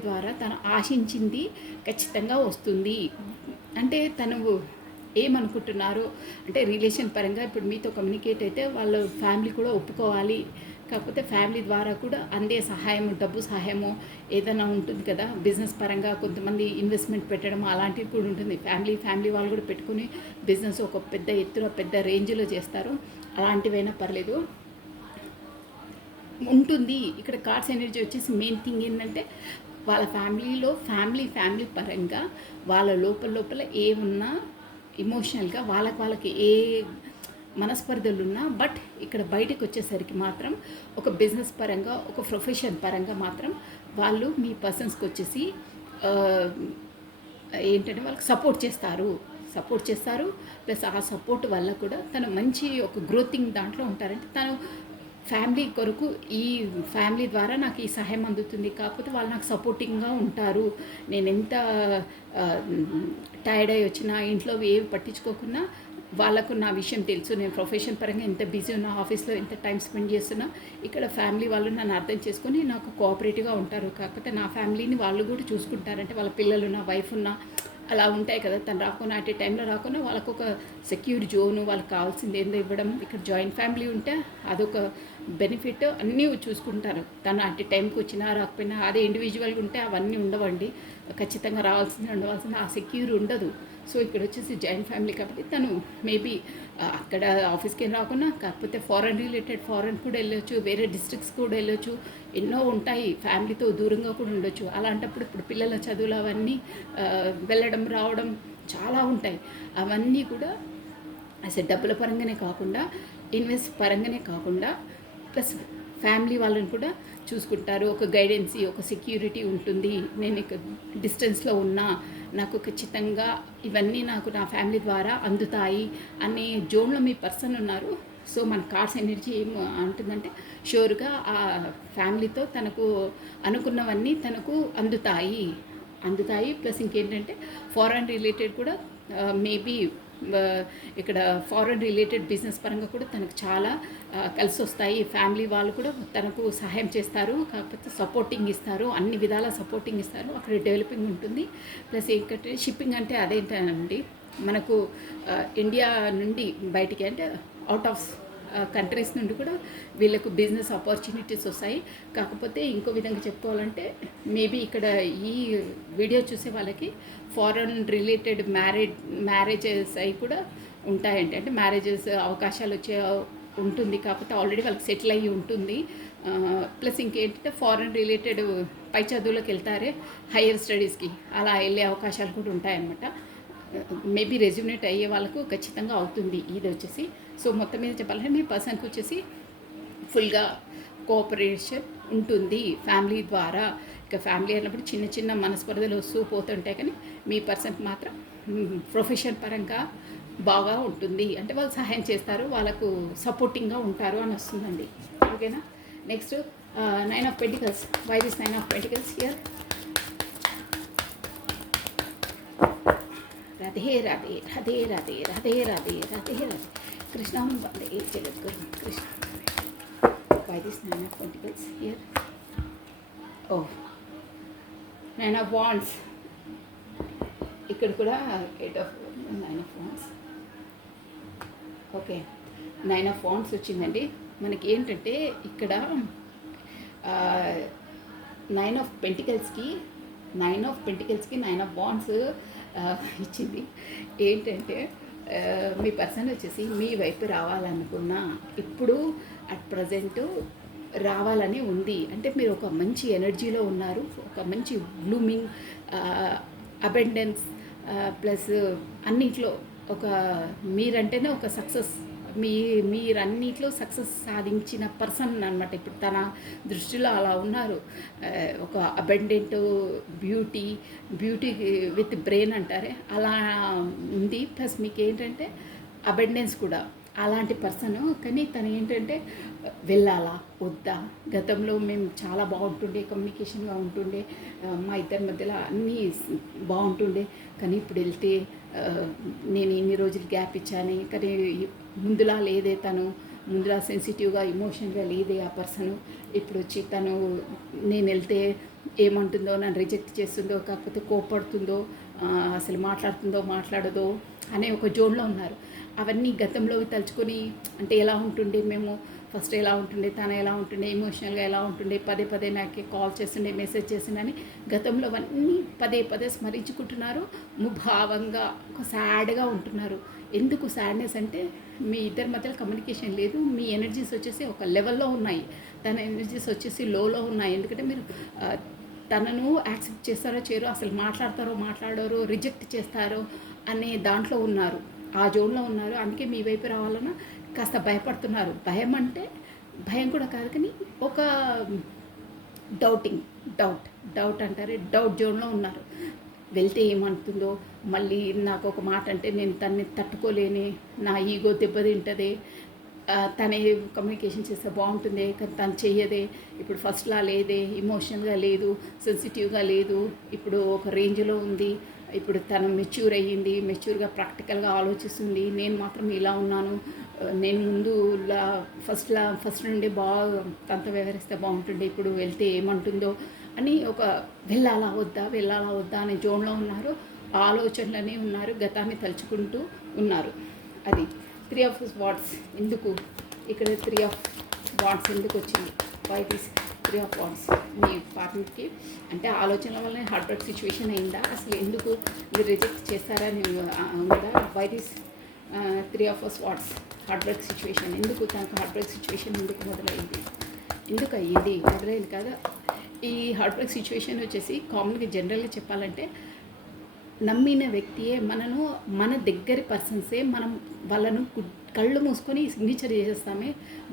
ద్వారా తను ఆశించింది ఖచ్చితంగా వస్తుంది. అంటే తను ఏమనుకుంటున్నారు అంటే రిలేషన్ పరంగా ఇప్పుడు మీతో కమ్యూనికేట్ అయితే వాళ్ళ ఫ్యామిలీ కూడా ఒప్పుకోవాలి, కాకపోతే ఫ్యామిలీ ద్వారా కూడా అందే సహాయము, డబ్బు సహాయము ఏదైనా ఉంటుంది కదా. బిజినెస్ పరంగా కొంతమంది ఇన్వెస్ట్మెంట్ పెట్టడం అలాంటివి కూడా ఉంటుంది. ఫ్యామిలీ వాళ్ళు కూడా పెట్టుకుని బిజినెస్ ఒక పెద్ద ఎత్తున పెద్ద రేంజ్లో చేస్తారు. అలాంటివైనా పర్లేదు. ఉంటుంది. ఇక్కడ కార్డ్స్ ఎనర్జీ వచ్చేసి మెయిన్ థింగ్ ఏంటంటే వాళ్ళ ఫ్యామిలీలో ఫ్యామిలీ పరంగా వాళ్ళ లోపల ఏమున్నా ఎమోషనల్గా వాళ్ళకి ఏ మనస్పర్ధలున్నా, బట్ ఇక్కడ బయటకు వచ్చేసరికి మాత్రం ఒక బిజినెస్ పరంగా ఒక ప్రొఫెషన్ పరంగా మాత్రం వాళ్ళు మీ పర్సన్స్కి వచ్చేసి ఏంటంటే వాళ్ళకి సపోర్ట్ చేస్తారు. ప్లస్ ఆ సపోర్ట్ వల్ల కూడా తను మంచి ఒక గ్రోతింగ్ దాంట్లో ఉంటారంటే తను ఫ్యామిలీ కొరకు ఈ ఫ్యామిలీ ద్వారా నాకు ఈ సహాయం అందుతుంది, కాకపోతే వాళ్ళు నాకు సపోర్టింగ్గా ఉంటారు. నేను ఎంత టైర్డ్ అయ్యి వచ్చినా ఇంట్లో ఏవి పట్టించుకోకుండా వాళ్ళకు నా విషయం తెలుసు. నేను ప్రొఫెషన్ పరంగా ఎంత బిజీ ఉన్నా, ఆఫీస్లో ఎంత టైం స్పెండ్ చేస్తున్నా, ఇక్కడ ఫ్యామిలీ వాళ్ళు నన్ను అర్థం చేసుకొని నాకు కోఆపరేటివ్గా ఉంటారు. కాకపోతే నా ఫ్యామిలీని వాళ్ళు కూడా చూసుకుంటారంటే వాళ్ళ పిల్లలు నా వైఫ్ ఉన్నా అలా ఉంటాయి కదా. తను రాకుండా అటే టైంలో రాకుండా వాళ్ళకు ఒక సెక్యూర్ జోను, వాళ్ళకి కావాల్సింది ఏందో ఇవ్వడం. ఇక్కడ జాయింట్ ఫ్యామిలీ ఉంటే అదొక బెనిఫిట్, అన్నీ చూసుకుంటారు. తను అటు టైంకి వచ్చినా రాకపోయినా అదే ఇండివిజువల్గా ఉంటే అవన్నీ ఉండవండి. ఖచ్చితంగా ఉండవలసింది ఆ సెక్యూర్ ఉండదు. సో ఇక్కడ వచ్చేసి జాయింట్ ఫ్యామిలీ కాబట్టి తను మేబీ అక్కడ ఆఫీస్కి రాకుండా, కాకపోతే ఫారెన్ కూడా వెళ్ళొచ్చు, వేరే డిస్ట్రిక్ట్స్ కూడా వెళ్ళొచ్చు, ఎన్నో ఉంటాయి. ఫ్యామిలీతో దూరంగా కూడా ఉండొచ్చు. అలాంటప్పుడు ఇప్పుడు పిల్లల చదువులు అవన్నీ వెళ్ళడం రావడం చాలా ఉంటాయి. అవన్నీ కూడా అసలు డబ్బుల పరంగానే కాకుండా, ఇన్వెస్ట్ పరంగానే కాకుండా, ప్లస్ ఫ్యామిలీ వాళ్ళని కూడా చూసుకుంటారు. ఒక గైడెన్సీ, ఒక సెక్యూరిటీ ఉంటుంది. నేను ఇక డిస్టెన్స్లో ఉన్నా నాకు ఖచ్చితంగా ఇవన్నీ నాకు నా ఫ్యామిలీ ద్వారా అందుతాయి అనే జోన్లో మీ పర్సన్ ఉన్నారు. సో మన కార్డ్స్ ఎనర్జీ ఏం అంటుందంటే షూర్గా ఆ ఫ్యామిలీతో తనకు అనుకున్నవన్నీ తనకు అందుతాయి. ప్లస్ ఇంకేంటంటే ఫారెన్ రిలేటెడ్ కూడా మేబీ ఇక్కడ ఫారెన్ రిలేటెడ్ బిజినెస్ పరంగా కూడా తనకు చాలా కలిసి వస్తాయి. ఫ్యామిలీ వాళ్ళు కూడా తనకు సహాయం చేస్తారు, కాకపోతే సపోర్టింగ్ ఇస్తారు, అన్ని విధాల సపోర్టింగ్ ఇస్తారు. అక్కడ డెవలపింగ్ ఉంటుంది. ప్లస్ ఏంటంటే షిప్పింగ్ అంటే అదేంటండి, మనకు ఇండియా నుండి బయటికి అంటే అవుట్ ఆఫ్ కంట్రీస్ నుండి కూడా వీళ్ళకు బిజినెస్ ఆపర్చునిటీస్ వస్తాయి. కాకపోతే ఇంకో విధంగా చెప్పుకోవాలంటే మేబీ ఇక్కడ ఈ వీడియో చూసే వాళ్ళకి ఫారెన్ రిలేటెడ్ మ్యారేజెస్ అవి కూడా ఉంటాయండి. అంటే మ్యారేజెస్ అవకాశాలు వచ్చే ఉంటుంది, కాకపోతే ఆల్రెడీ వాళ్ళకి సెటిల్ అయ్యి ఉంటుంది. ప్లస్ ఇంకేంటంటే ఫారెన్ రిలేటెడ్ పై చదువులకు వెళ్తారే హయ్యర్ స్టడీస్కి, అలా వెళ్ళే అవకాశాలు కూడా ఉంటాయన్నమాట. మేబీ రెజ్యూనేట్ అయ్యే వాళ్ళకు ఖచ్చితంగా అవుతుంది ఇది వచ్చేసి. సో మొత్తం మీద చెప్పాలంటే మీ పర్సన్కి వచ్చేసి ఫుల్గా కోఆపరేషన్ ఉంటుంది ఫ్యామిలీ ద్వారా. ఇక ఫ్యామిలీ అన్నప్పుడు చిన్న చిన్న మనస్పర్ధలు వస్తూ పోతుంటాయి, కానీ మీ పర్సన్కి మాత్రం ప్రొఫెషన్ పరంగా బాగా ఉంటుంది. అంటే వాళ్ళు సహాయం చేస్తారు, వాళ్ళకు సపోర్టింగ్గా ఉంటారు అని వస్తుందండి. ఓకేనా. Next 9 of Pentacles. Why this 9 of Pentacles here? Radhe Radhe Radhe Radhe Radhe Radhe Radhe Radhe Krishna वंदे जगद्गुरुं Krishna. Why this 9 of Pentacles here? Oh, 9 of Wands. ఇక్కడ కూడా 8 of 9 of Wands. Okay, 9 of Wands వచ్చిందండి. మనకి ఏంటంటే ఇక్కడ 9 of Penticlesకి 9 of Wands ఇచ్చింది. ఏంటంటే మీ పర్సన్ వచ్చేసి మీ వైపు రావాలనుకున్నా ఇప్పుడు అట్ ప్రజెంట్ రావాలని ఉంది. అంటే మీరు ఒక మంచి ఎనర్జీలో ఉన్నారు, ఒక మంచి బ్లూమింగ్ అబెండెన్స్ ప్లస్ అన్నిట్లో ఒక మీరంటేనే ఒక సక్సెస్, మీరన్నిట్లో సక్సెస్ సాధించిన పర్సన్ అనమాట. ఇప్పుడు తన దృష్టిలో అలా ఉన్నారు. ఒక అబెండెంట్ బ్యూటీ విత్ బ్రెయిన్ అంటారే అలా ఉంది. ప్లస్ మీకు ఏంటంటే అబెండెన్స్ కూడా అలాంటి పర్సన్. కానీ తను ఏంటంటే వెళ్ళాలా వద్దా, గతంలో మేము చాలా బాగుంటుండే, కమ్యూనికేషన్గా ఉంటుండే, మా ఇద్దరి మధ్యలో అన్నీ బాగుంటుండే, కానీ ఇప్పుడు వెళ్తే నేను ఇన్ని రోజులు గ్యాప్ ఇచ్చాను, కానీ ముందులా లేదే, తను ముందులా సెన్సిటివ్గా ఎమోషన్గా లేదే ఆ పర్సను. ఇప్పుడు వచ్చి తను నేను వెళ్తే ఏమంటుందో, నన్ను రిజెక్ట్ చేస్తుందో, కాకపోతే కోపడుతుందో, అసలు మాట్లాడదో అనే ఒక జోన్లో ఉన్నారు. అవన్నీ గతంలో తలుచుకొని అంటే ఎలా ఉంటుండే మేము ఫస్ట్ ఎలా ఉంటుండే, తను ఎలా ఉంటుండే, ఎమోషనల్గా ఎలా ఉంటుండే, పదే పదే నాకు కాల్ చేస్తుండే, మెసేజ్ చేస్తుండని గతంలో అవన్నీ పదే పదే స్మరించుకుంటున్నారు. ముభావంగా ఒక సాడ్గా ఉంటున్నారు. ఎందుకు సాడ్నెస్ అంటే మీ ఇద్దరి మధ్యలో కమ్యూనికేషన్ లేదు. మీ ఎనర్జీస్ వచ్చేసి ఒక లెవెల్లో ఉన్నాయి, తన ఎనర్జీస్ వచ్చేసి లోలో ఉన్నాయి. ఎందుకంటే మీరు తనను యాక్సెప్ట్ చేస్తారో చేయరో, అసలు మాట్లాడతారో మాట్లాడారో, రిజెక్ట్ చేస్తారో అనే దాంట్లో ఉన్నారు, ఆ జోన్లో ఉన్నారు. అందుకే మీ వైపు రావాలన్నా కాస్త భయపడుతున్నారు. భయం అంటే భయం కూడా కాదు, కానీ ఒక డౌటింగ్, డౌట్ అంటారే, డౌట్ జోన్లో ఉన్నారు. వెళ్తే ఏమంటుందో, మళ్ళీ నాకు ఒక మాట అంటే నేను తనని తట్టుకోలేని, నా ఈగో దెబ్బతింటుంది, తనే కమ్యూనికేషన్ చేస్తే బాగుంటుంది కానీ తను చెయ్యదే, ఇప్పుడు ఫస్ట్లా లేదే, ఇమోషనల్గా లేదు, సెన్సిటివ్గా లేదు, ఇప్పుడు ఒక రేంజ్లో ఉంది, ఇప్పుడు తను మెచ్యూర్ అయ్యింది, మెచ్యూర్గా ప్రాక్టికల్గా ఆలోచిస్తుంది. నేను మాత్రం ఇలా ఉన్నాను, నేను ముందులా ఫస్ట్ నుండి బాగా తనతో వ్యవహరిస్తే బాగుంటుండే, ఇప్పుడు వెళ్తే ఏమంటుందో అని ఒక వెళ్ళాలా వద్దా అనే జోన్లో ఉన్నారు. ఆలోచనలనే ఉన్నారు, గతాన్ని తలుచుకుంటూ ఉన్నారు. అది 3 of Wands. ఎందుకు ఇక్కడ 3 of Wands ఎందుకు వచ్చింది? Why this 3 of Wands? మీ పార్ట్నర్కి అంటే ఆలోచనల వల్ల హార్ట్ బ్రేక్ సిచ్యువేషన్ అయిందా? అసలు ఎందుకు మీరు రిజెక్ట్ చేస్తారని ఉందా? Why this 3 of Wands? Heart break situation ఎందుకు, తనకు హార్ట్ బ్రేక్ సిచ్యువేషన్ ఎందుకు మొదలైంది? ఎందుకు అయ్యింది? మొదలైంది కదా. ఈ హార్ట్ బ్రేక్ సిచ్యువేషన్ వచ్చేసి కామన్గా జనరల్గా చెప్పాలంటే నమ్మిన వ్యక్తియే మనను, మన దగ్గరి పర్సన్సే మనం వాళ్ళను కళ్ళు మూసుకొని సిగ్నేచర్ చేసేస్తామే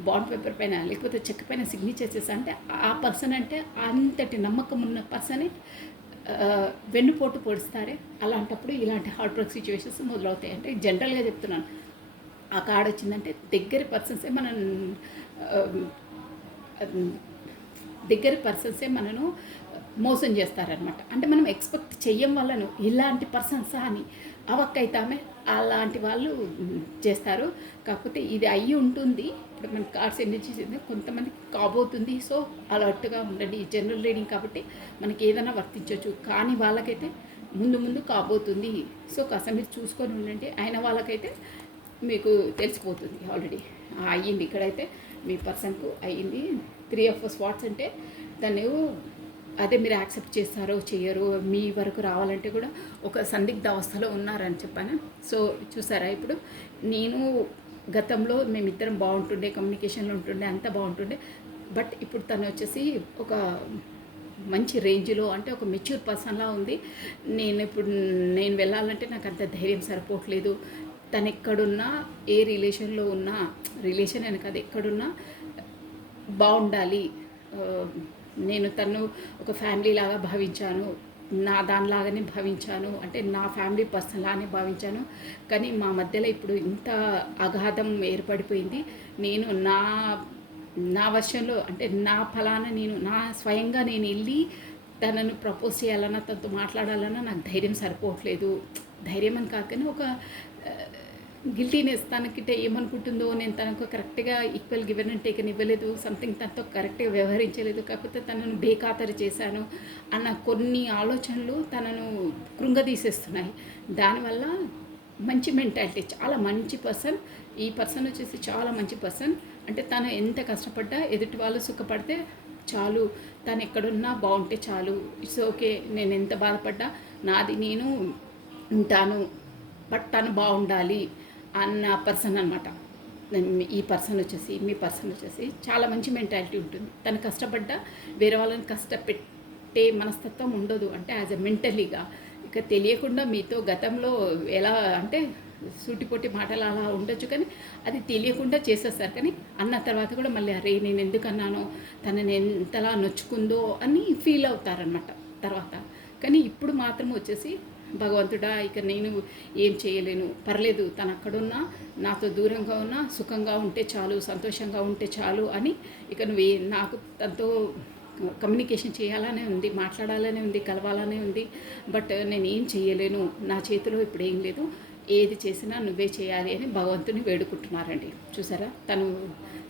బాండ్ పేపర్ పైన, లేకపోతే చెక్ పైన సిగ్నేచర్ చేస్తా అంటే ఆ పర్సన్ అంటే అంతటి నమ్మకం ఉన్న పర్సనే వెన్నుపోటు పొడుస్తారే. అలాంటప్పుడు ఇలాంటి హార్ట్ బ్రేక్ సిచ్యువేషన్స్ మొదలవుతాయి. అంటే జనరల్గా చెప్తున్నాను, ఆ కార్డ్ వచ్చిందంటే దగ్గరి పర్సన్సే మనం దగ్గర పర్సన్సే మనను మోసం చేస్తారనమాట. అంటే మనం ఎక్స్పెక్ట్ చెయ్యం వాళ్ళను, ఇలాంటి పర్సన్సా అని అవక్కైతామే అలాంటి వాళ్ళు చేస్తారు. కాకపోతే ఇది అయ్యి ఉంటుంది. ఇప్పుడు మన కార్డ్స్ ఎనర్జీ కొంతమందికి కాబోతుంది. సో అలర్ట్గా ఉండండి. జనరల్ రీడింగ్ కాబట్టి మనకి ఏదైనా వర్తించవచ్చు, కానీ వాళ్ళకైతే ముందు కాబోతుంది. సో కాస్త మీరు చూసుకొని ఉండండి. అయిన వాళ్ళకైతే మీకు తెలిసిపోతుంది ఆల్రెడీ అయ్యింది. ఇక్కడైతే మీ పర్సన్కు అయ్యింది. 3 of Swords అంటే దాన్ని అదే మీరు యాక్సెప్ట్ చేస్తారో చేయరో, మీ వరకు రావాలంటే కూడా ఒక సందిగ్ధ అవస్థలో ఉన్నారని చెప్పాను. సో చూసారా, ఇప్పుడు నేను గతంలో మేమిద్దరం బాగుంటుండే, కమ్యూనికేషన్లో ఉంటుండే, అంతా బాగుంటుండే. బట్ ఇప్పుడు తను వచ్చేసి ఒక మంచి రేంజ్లో, అంటే ఒక మెచ్యూర్ పర్సన్లా ఉంది. నేను వెళ్ళాలంటే నాకు అంత ధైర్యం సరిపోవట్లేదు. తను ఎక్కడున్నా, ఏ రిలేషన్లో ఉన్నా, రిలేషన్ అని కాదు, ఎక్కడున్నా బాగుండాలి. నేను తను ఒక ఫ్యామిలీ లాగా భావించాను, నా దానిలాగానే భావించాను, అంటే నా ఫ్యామిలీ పర్సన్ లాగానే భావించాను. కానీ మా మధ్యలో ఇప్పుడు ఇంత అగాధం ఏర్పడిపోయింది. నేను నా వర్షంలో, అంటే నా ఫలానా నా స్వయంగా నేను వెళ్ళి తనను ప్రపోజ్ చేయాలన్నా, తనతో మాట్లాడాలన్నా నాకు ధైర్యం సరిపోవట్లేదు. ధైర్యం అని కాకనే ఒక గిల్టీనెస్, తనకిటే ఏమనుకుంటుందో, నేను తనకు కరెక్ట్గా ఈక్వల్ గివెన్ అండ్ టేకన్ ఇవ్వలేదు, సంథింగ్ తనతో కరెక్ట్గా వ్యవహరించలేదు, కాకపోతే తనను బేఖాతరు చేశాను అన్న కొన్ని ఆలోచనలు తనను కృంగదీసేస్తున్నాయి. దానివల్ల మంచి మెంటాలిటీ, చాలా మంచి పర్సన్. ఈ పర్సన్ వచ్చేసి చాలా మంచి పర్సన్. అంటే తను ఎంత కష్టపడ్డా ఎదుటి వాళ్ళు సుఖపడితే చాలు, తను ఎక్కడున్నా బాగుంటే చాలు, ఇట్స్ ఓకే, నేను ఎంత బాధపడ్డా నాది నేను ఉంటాను, బట్ తను బాగుండాలి అన్న పర్సన్ అనమాట. ఈ పర్సన్ వచ్చేసి, మీ పర్సన్ వచ్చేసి చాలా మంచి మెంటాలిటీ ఉంటుంది. తను కష్టపడ్డా వేరే వాళ్ళని కష్టపెట్టే మనస్తత్వం ఉండదు. అంటే యాజ్ ఎ మెంటలీగా ఇక తెలియకుండా మీతో గతంలో ఎలా అంటే సూటిపోటి మాటలు అలా ఉండొచ్చు, కానీ అది తెలియకుండా చేసేస్తారు. కానీ అన్న తర్వాత కూడా మళ్ళీ అరే నేను ఎందుకు అన్నానో, తనని ఎంతలా నొచ్చుకుందో అని ఫీల్ అవుతారనమాట తర్వాత. కానీ ఇప్పుడు మాత్రం వచ్చేసి భగవంతుడా, ఇక నేను ఏం చేయలేను, పర్లేదు, తను అక్కడున్నా, నాతో దూరంగా ఉన్నా, సుఖంగా ఉంటే చాలు, సంతోషంగా ఉంటే చాలు అని ఇక నువ్వు నాకు తనతో కమ్యూనికేషన్ చేయాలనే ఉంది, మాట్లాడాలనే ఉంది, కలవాలనే ఉంది. బట్ నేను ఏం చేయలేను, నా చేతిలో ఇప్పుడు ఏం లేదు, ఏది చేసినా నువ్వే చేయాలి అని భగవంతుని వేడుకుంటున్నారండి. చూసారా, తను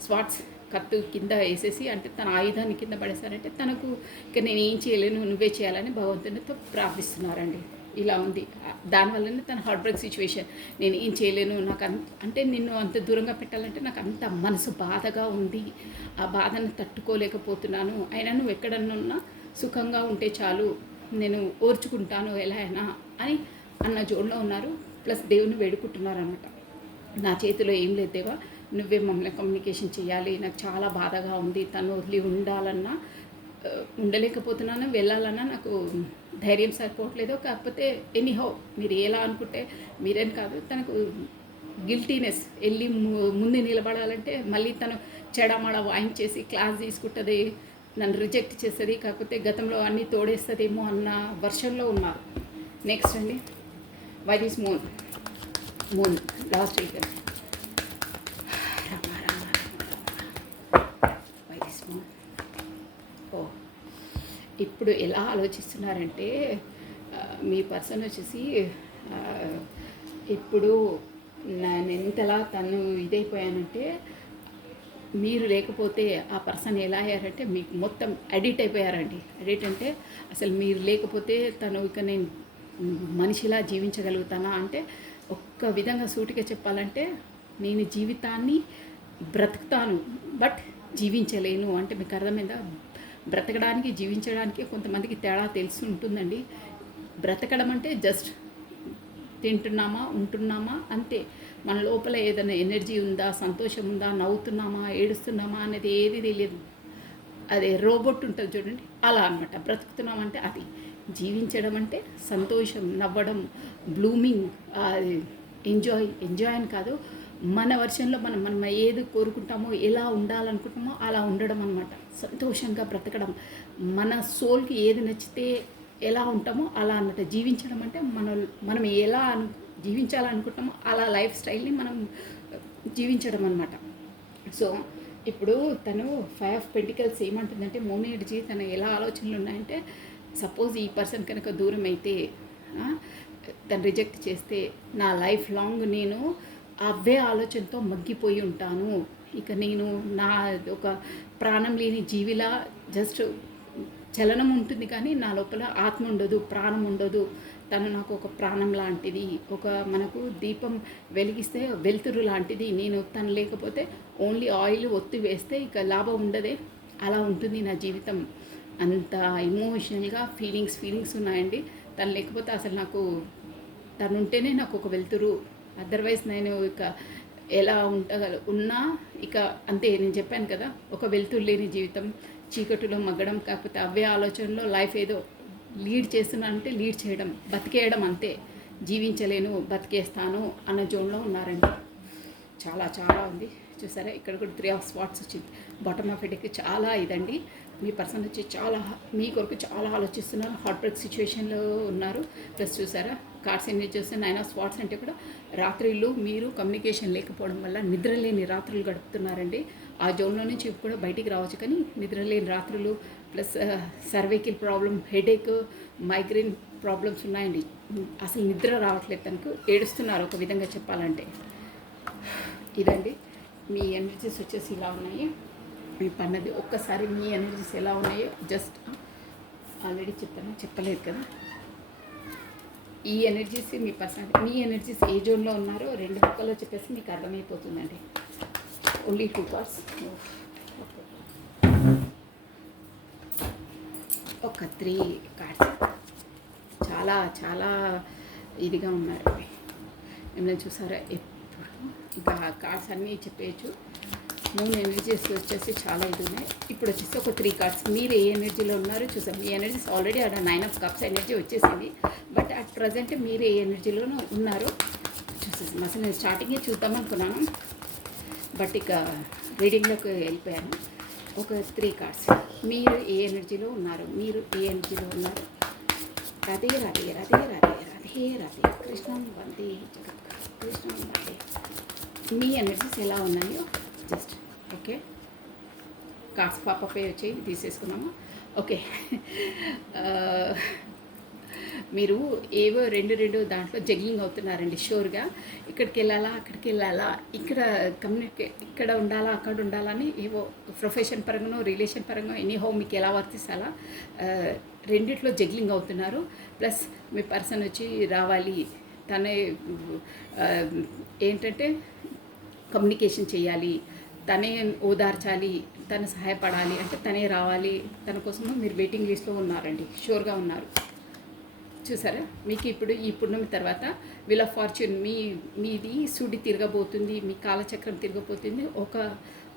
స్వాట్స్ కత్తు కింద వేసేసి, అంటే తన ఆయుధాన్ని కింద పడేశారంటే తనకు ఇక నేను ఏం చేయలేను, నువ్వే చేయాలని భగవంతునితో ప్రార్థిస్తున్నారండి. ఇలా ఉంది. దానివల్లనే తన హార్ట్ బ్రేక్ సిచ్యువేషన్. నేను ఏం చేయలేను, నాకు అంటే నిన్ను అంత దూరంగా పెట్టాలంటే నాకు అంత మనసు బాధగా ఉంది, ఆ బాధను తట్టుకోలేకపోతున్నాను, అయినా నువ్వు ఎక్కడన్నా సుఖంగా ఉంటే చాలు, నేను ఓర్చుకుంటాను ఎలా అయినా అని అన్న జోన్లో ఉన్నారు. ప్లస్ దేవుని వేడుకుంటున్నారనమాట. నా చేతిలో ఏం లేదు దేవా, నువ్వే మమ్మల్ని కమ్యూనికేషన్ చేయాలి, నాకు చాలా బాధగా ఉంది, తను వదిలి ఉండాలన్నా ఉండలేకపోతున్నాను, వెళ్ళాలన్నా నాకు ధైర్యం సరిపోవట్లేదు. కాకపోతే ఎనీహౌ మీరు ఎలా అనుకుంటే మీరేం కాదు, తనకు గిల్టీనెస్ వెళ్ళి ముందు నిలబడాలంటే మళ్ళీ తను చెడమడ వాయించేసి క్లాస్ తీసుకుంటుంది, నన్ను రిజెక్ట్ చేస్తుంది, కాకపోతే గతంలో అన్నీ తోడేస్తుందేమో అన్న వర్షంలో ఉన్నారు. నెక్స్ట్ అండి, why this moon last week why this moon. ఓ ఇప్పుడు ఎలా ఆలోచిస్తున్నారంటే మీ పర్సన్ వచ్చేసి ఇప్పుడు నేను ఎంతలా తను ఇదైపోయానంటే, మీరు లేకపోతే ఆ పర్సన్ ఎలా అయ్యారంటే మీకు మొత్తం అడిక్ట్ అయిపోయారండి. అడిక్ట్ అంటే అసలు మీరు లేకపోతే తను ఇక నేను మనిషిలా జీవించగలుగుతానా అంటే, ఒక్క విధంగా సూటిగా చెప్పాలంటే నేను జీవితాన్ని బ్రతుకుతాను బట్ జీవించలేను అంటే మీకు అర్థమైందా? బ్రతకడానికి జీవించడానికి కొంతమందికి తేడా తెలిసి ఉంటుందండి. బ్రతకడం అంటే జస్ట్ తింటున్నామా ఉంటున్నామా అంతే. మన లోపల ఏదైనా ఎనర్జీ ఉందా, సంతోషం ఉందా, నవ్వుతున్నామా ఏడుస్తున్నామా అనేది ఏది తెలియదు. అదే రోబోట్ ఉంటుంది చూడండి, అలా అనమాట. బ్రతుకుతున్నామంటే అది. జీవించడం అంటే సంతోషం, నవ్వడం, బ్లూమింగ్, ఎంజాయ్ అని కాదు, మన వర్షన్లో మనం ఏది కోరుకుంటామో, ఎలా ఉండాలనుకుంటామో అలా ఉండడం అనమాట. సంతోషంగా బ్రతకడం, మన సోల్కి ఏది నచ్చితే ఎలా ఉంటామో అలా అన్నట్టు. జీవించడం అంటే మనం ఎలా జీవించాలనుకుంటామో అలా లైఫ్ స్టైల్ని మనం జీవించడం అనమాట. సో ఇప్పుడు తను 5 ఆఫ్ పెంటికల్స్ ఏమంటుందంటే, మూన్ ఎనర్జీ తన ఎలా ఆలోచనలు ఉన్నాయంటే, సపోజ్ ఈ పర్సన్ కనుక దూరం అయితే, తను రిజెక్ట్ చేస్తే నా లైఫ్ లాంగ్ నేను అవే ఆలోచనతో మగ్గిపోయి ఉంటాను. ఇక నేను నా ఒక ప్రాణం లేని జీవిలా జస్ట్ చలనం ఉంటుంది కానీ నా లోపల ఆత్మ ఉండదు, ప్రాణం ఉండదు. తను నాకు ఒక ప్రాణం లాంటిది, ఒక మనకు దీపం వెలిగిస్తే వెలుతురు లాంటిది. నేను తను లేకపోతే ఓన్లీ ఆయిల్ ఒత్తి వేస్తే ఇక లాభం ఉండదే, అలా ఉంటుంది నా జీవితం. అంత ఎమోషనల్గా ఫీలింగ్స్ ఉన్నాయండి. తను లేకపోతే అసలు నాకు తను ఉంటేనే నాకు ఒక వెలుతురు. అదర్వైజ్ నేను ఇక ఎలా ఉన్నా ఇక అంతే. నేను చెప్పాను కదా, ఒక వెలుతురు లేని జీవితం, చీకటిలో మగ్గడం, కాకపోతే అవే ఆలోచనలో లైఫ్ ఏదో లీడ్ చేస్తున్నానంటే లీడ్ చేయడం, బతికేయడం అంతే. జీవించలేను, బతికేస్తాను అన్న జోన్లో ఉన్నారండి. చాలా చాలా ఉంది. చూసారా, ఇక్కడ కూడా 3 ఆఫ్ స్పాట్స్ వచ్చింది. బాటమ్ ఆఫ్ హెడ్కి చాలా ఇదండి. మీ పర్సన్ వచ్చి చాలా మీ కొరకు చాలా ఆలోచిస్తున్నారు, హార్ట్ బ్రేక్ సిచ్యువేషన్లో ఉన్నారు. ప్లస్ చూసారా, కార్డ్స్ ఎన్ని చూస్తే 9 ఆఫ్ స్పాట్స్ అంటే కూడా రాత్రిళ్ళు మీరు కమ్యూనికేషన్ లేకపోవడం వల్ల నిద్రలేని రాత్రులు గడుపుతున్నారండి. ఆ జోన్లో నుంచి కూడా బయటికి రావచ్చు, కానీ నిద్రలేని రాత్రులు plus cervical problem, headache, migraine problems ఉన్నాయండి. అసలు నిద్ర రావట్లేదు, తనకు ఏడుస్తున్నారు ఒక విధంగా చెప్పాలంటే. ఇదండి మీ ఎనర్జీస్ వచ్చేసి ఇలా ఉన్నాయి. మీ పన్నది ఒక్కసారి మీ ఎనర్జీస్ ఎలా ఉన్నాయో జస్ట్ ఆల్రెడీ చెప్పలేదు కదా. ఈ ఎనర్జీస్ మీ పర్సన్, మీ ఎనర్జీస్ ఏ జోన్లో ఉన్నారో 2 ముక్కల్లో చెప్పేసి మీకు అర్థమైపోతుందండి. ఓన్లీ 2 కార్డ్స్, ఒక 3 కార్డ్స్ చాలా చాలా ఇదిగా ఉన్నారండి. ఏమైనా చూసారా, ఎప్పుడు ఇంకా కార్డ్స్ అన్నీ చెప్పేయచ్చు. 3 ఎనర్జీస్ వచ్చేసి చాలా ఇది ఉన్నాయి. ఇప్పుడు వచ్చేసి ఒక 3 కార్డ్స్ మీరు ఏ ఎనర్జీలో ఉన్నారో చూసాం. మీ ఎనర్జీస్ ఆల్రెడీ అక్కడ 9 ఆఫ్ కప్స్ ఎనర్జీ వచ్చేసింది, బట్ అట్ ప్రజెంట్ మీరు ఏ ఎనర్జీలోనూ ఉన్నారో చూసేసాం. అసలు నేను స్టార్టింగే చూద్దాం అనుకున్నాను, బట్ ఇక రీడింగ్లోకి వెళ్ళిపోయాను. ఒక 3 కార్డ్స్ మీరు ఏ ఎనర్జీలో ఉన్నారు, రాధే రాధే రాధే రాధే రాధే రాధే కృష్ణం వందే జగత్ కృష్ణం వందే. మీ ఎనర్జీస్ ఎలా ఉన్నాయో జస్ట్ ఓకే. కార్డ్స్ పాపపై వచ్చి తీసేసుకున్నాము. ఓకే, మీరు ఏవో రెండు దాంట్లో జగ్లింగ్ అవుతున్నారండి షూర్గా. ఇక్కడికి వెళ్ళాలా, అక్కడికి వెళ్ళాలా, ఇక్కడ ఉండాలా, అక్కడ ఉండాలని ఏవో ప్రొఫెషన్ పరంగానో రిలేషన్ పరంగా ఎనీహో మీకు ఎలా వర్తిస్తాలా రెండిట్లో జగ్లింగ్ అవుతున్నారు. ప్లస్ మీ పర్సన్ వచ్చి రావాలి, తనే ఏంటంటే కమ్యూనికేషన్ చేయాలి, తనే ఓదార్చాలి, తను సహాయపడాలి అంటే తనే రావాలి, తన కోసము మీరు వెయిటింగ్ లిస్ట్లో ఉన్నారండి, షూర్గా ఉన్నారు. చూసారా, మీకు ఇప్పుడు ఈ పుణ్యం తర్వాత వీల్ ఆఫ్ ఫార్చ్యూన్ మీది సూడి తిరగబోతుంది, మీ కాలచక్రం తిరగబోతుంది.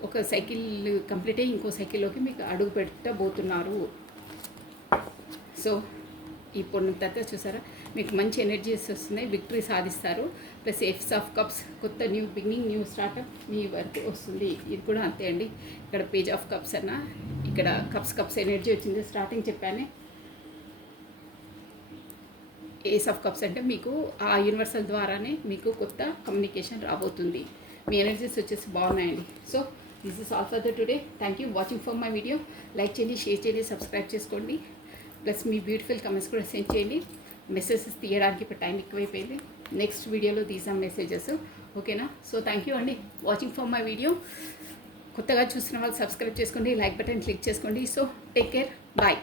ఒక సైకిల్ కంప్లీట్ అయ్యి ఇంకో సైకిల్లోకి మీకు అడుగు పెట్టబోతున్నారు. సో ఈ పుణ్యం తర్వాత చూసారా, మీకు మంచి ఎనర్జీస్ వస్తున్నాయి, విక్టరీ సాధిస్తారు. ప్లస్ ఎఫ్స్ ఆఫ్ కప్స్, కొత్త న్యూ బిగినింగ్, న్యూ స్టార్ట్అప్ మీ వరకు వస్తుంది. ఇది కూడా అంతే అండి. ఇక్కడ పేజ్ ఆఫ్ కప్స్ అన్న, ఇక్కడ కప్స్ ఎనర్జీ వచ్చింది. స్టార్టింగ్ చెప్పానే ఏస్ ఆఫ్ కప్స్ అంటే మీకు ఆ యూనివర్సల్ ద్వారానే మీకు కొత్త కమ్యూనికేషన్ రాబోతుంది. మీ ఎనర్జీస్ వచ్చేసి బాగున్నాయండి. So this is all for the today. Thank you watching for my video. Like చేయండి, షేర్ చేయండి, సబ్స్క్రైబ్ చేసుకోండి. ప్లస్ మీ బ్యూటిఫుల్ కమెంట్స్ కూడా సెండ్ చేయండి. మెసేజెస్ తీయడానికి ఇప్పుడు టైం ఎక్కువైపోయింది. నెక్స్ట్ వీడియోలో తీసాం మెసేజెస్, ఓకేనా? సో థ్యాంక్ యూ అండి వాచింగ్ ఫర్ మై వీడియో. కొత్తగా చూస్తున్న వాళ్ళు సబ్స్క్రైబ్ చేసుకోండి, లైక్ బటన్ క్లిక్ చేసుకోండి. So take care, bye.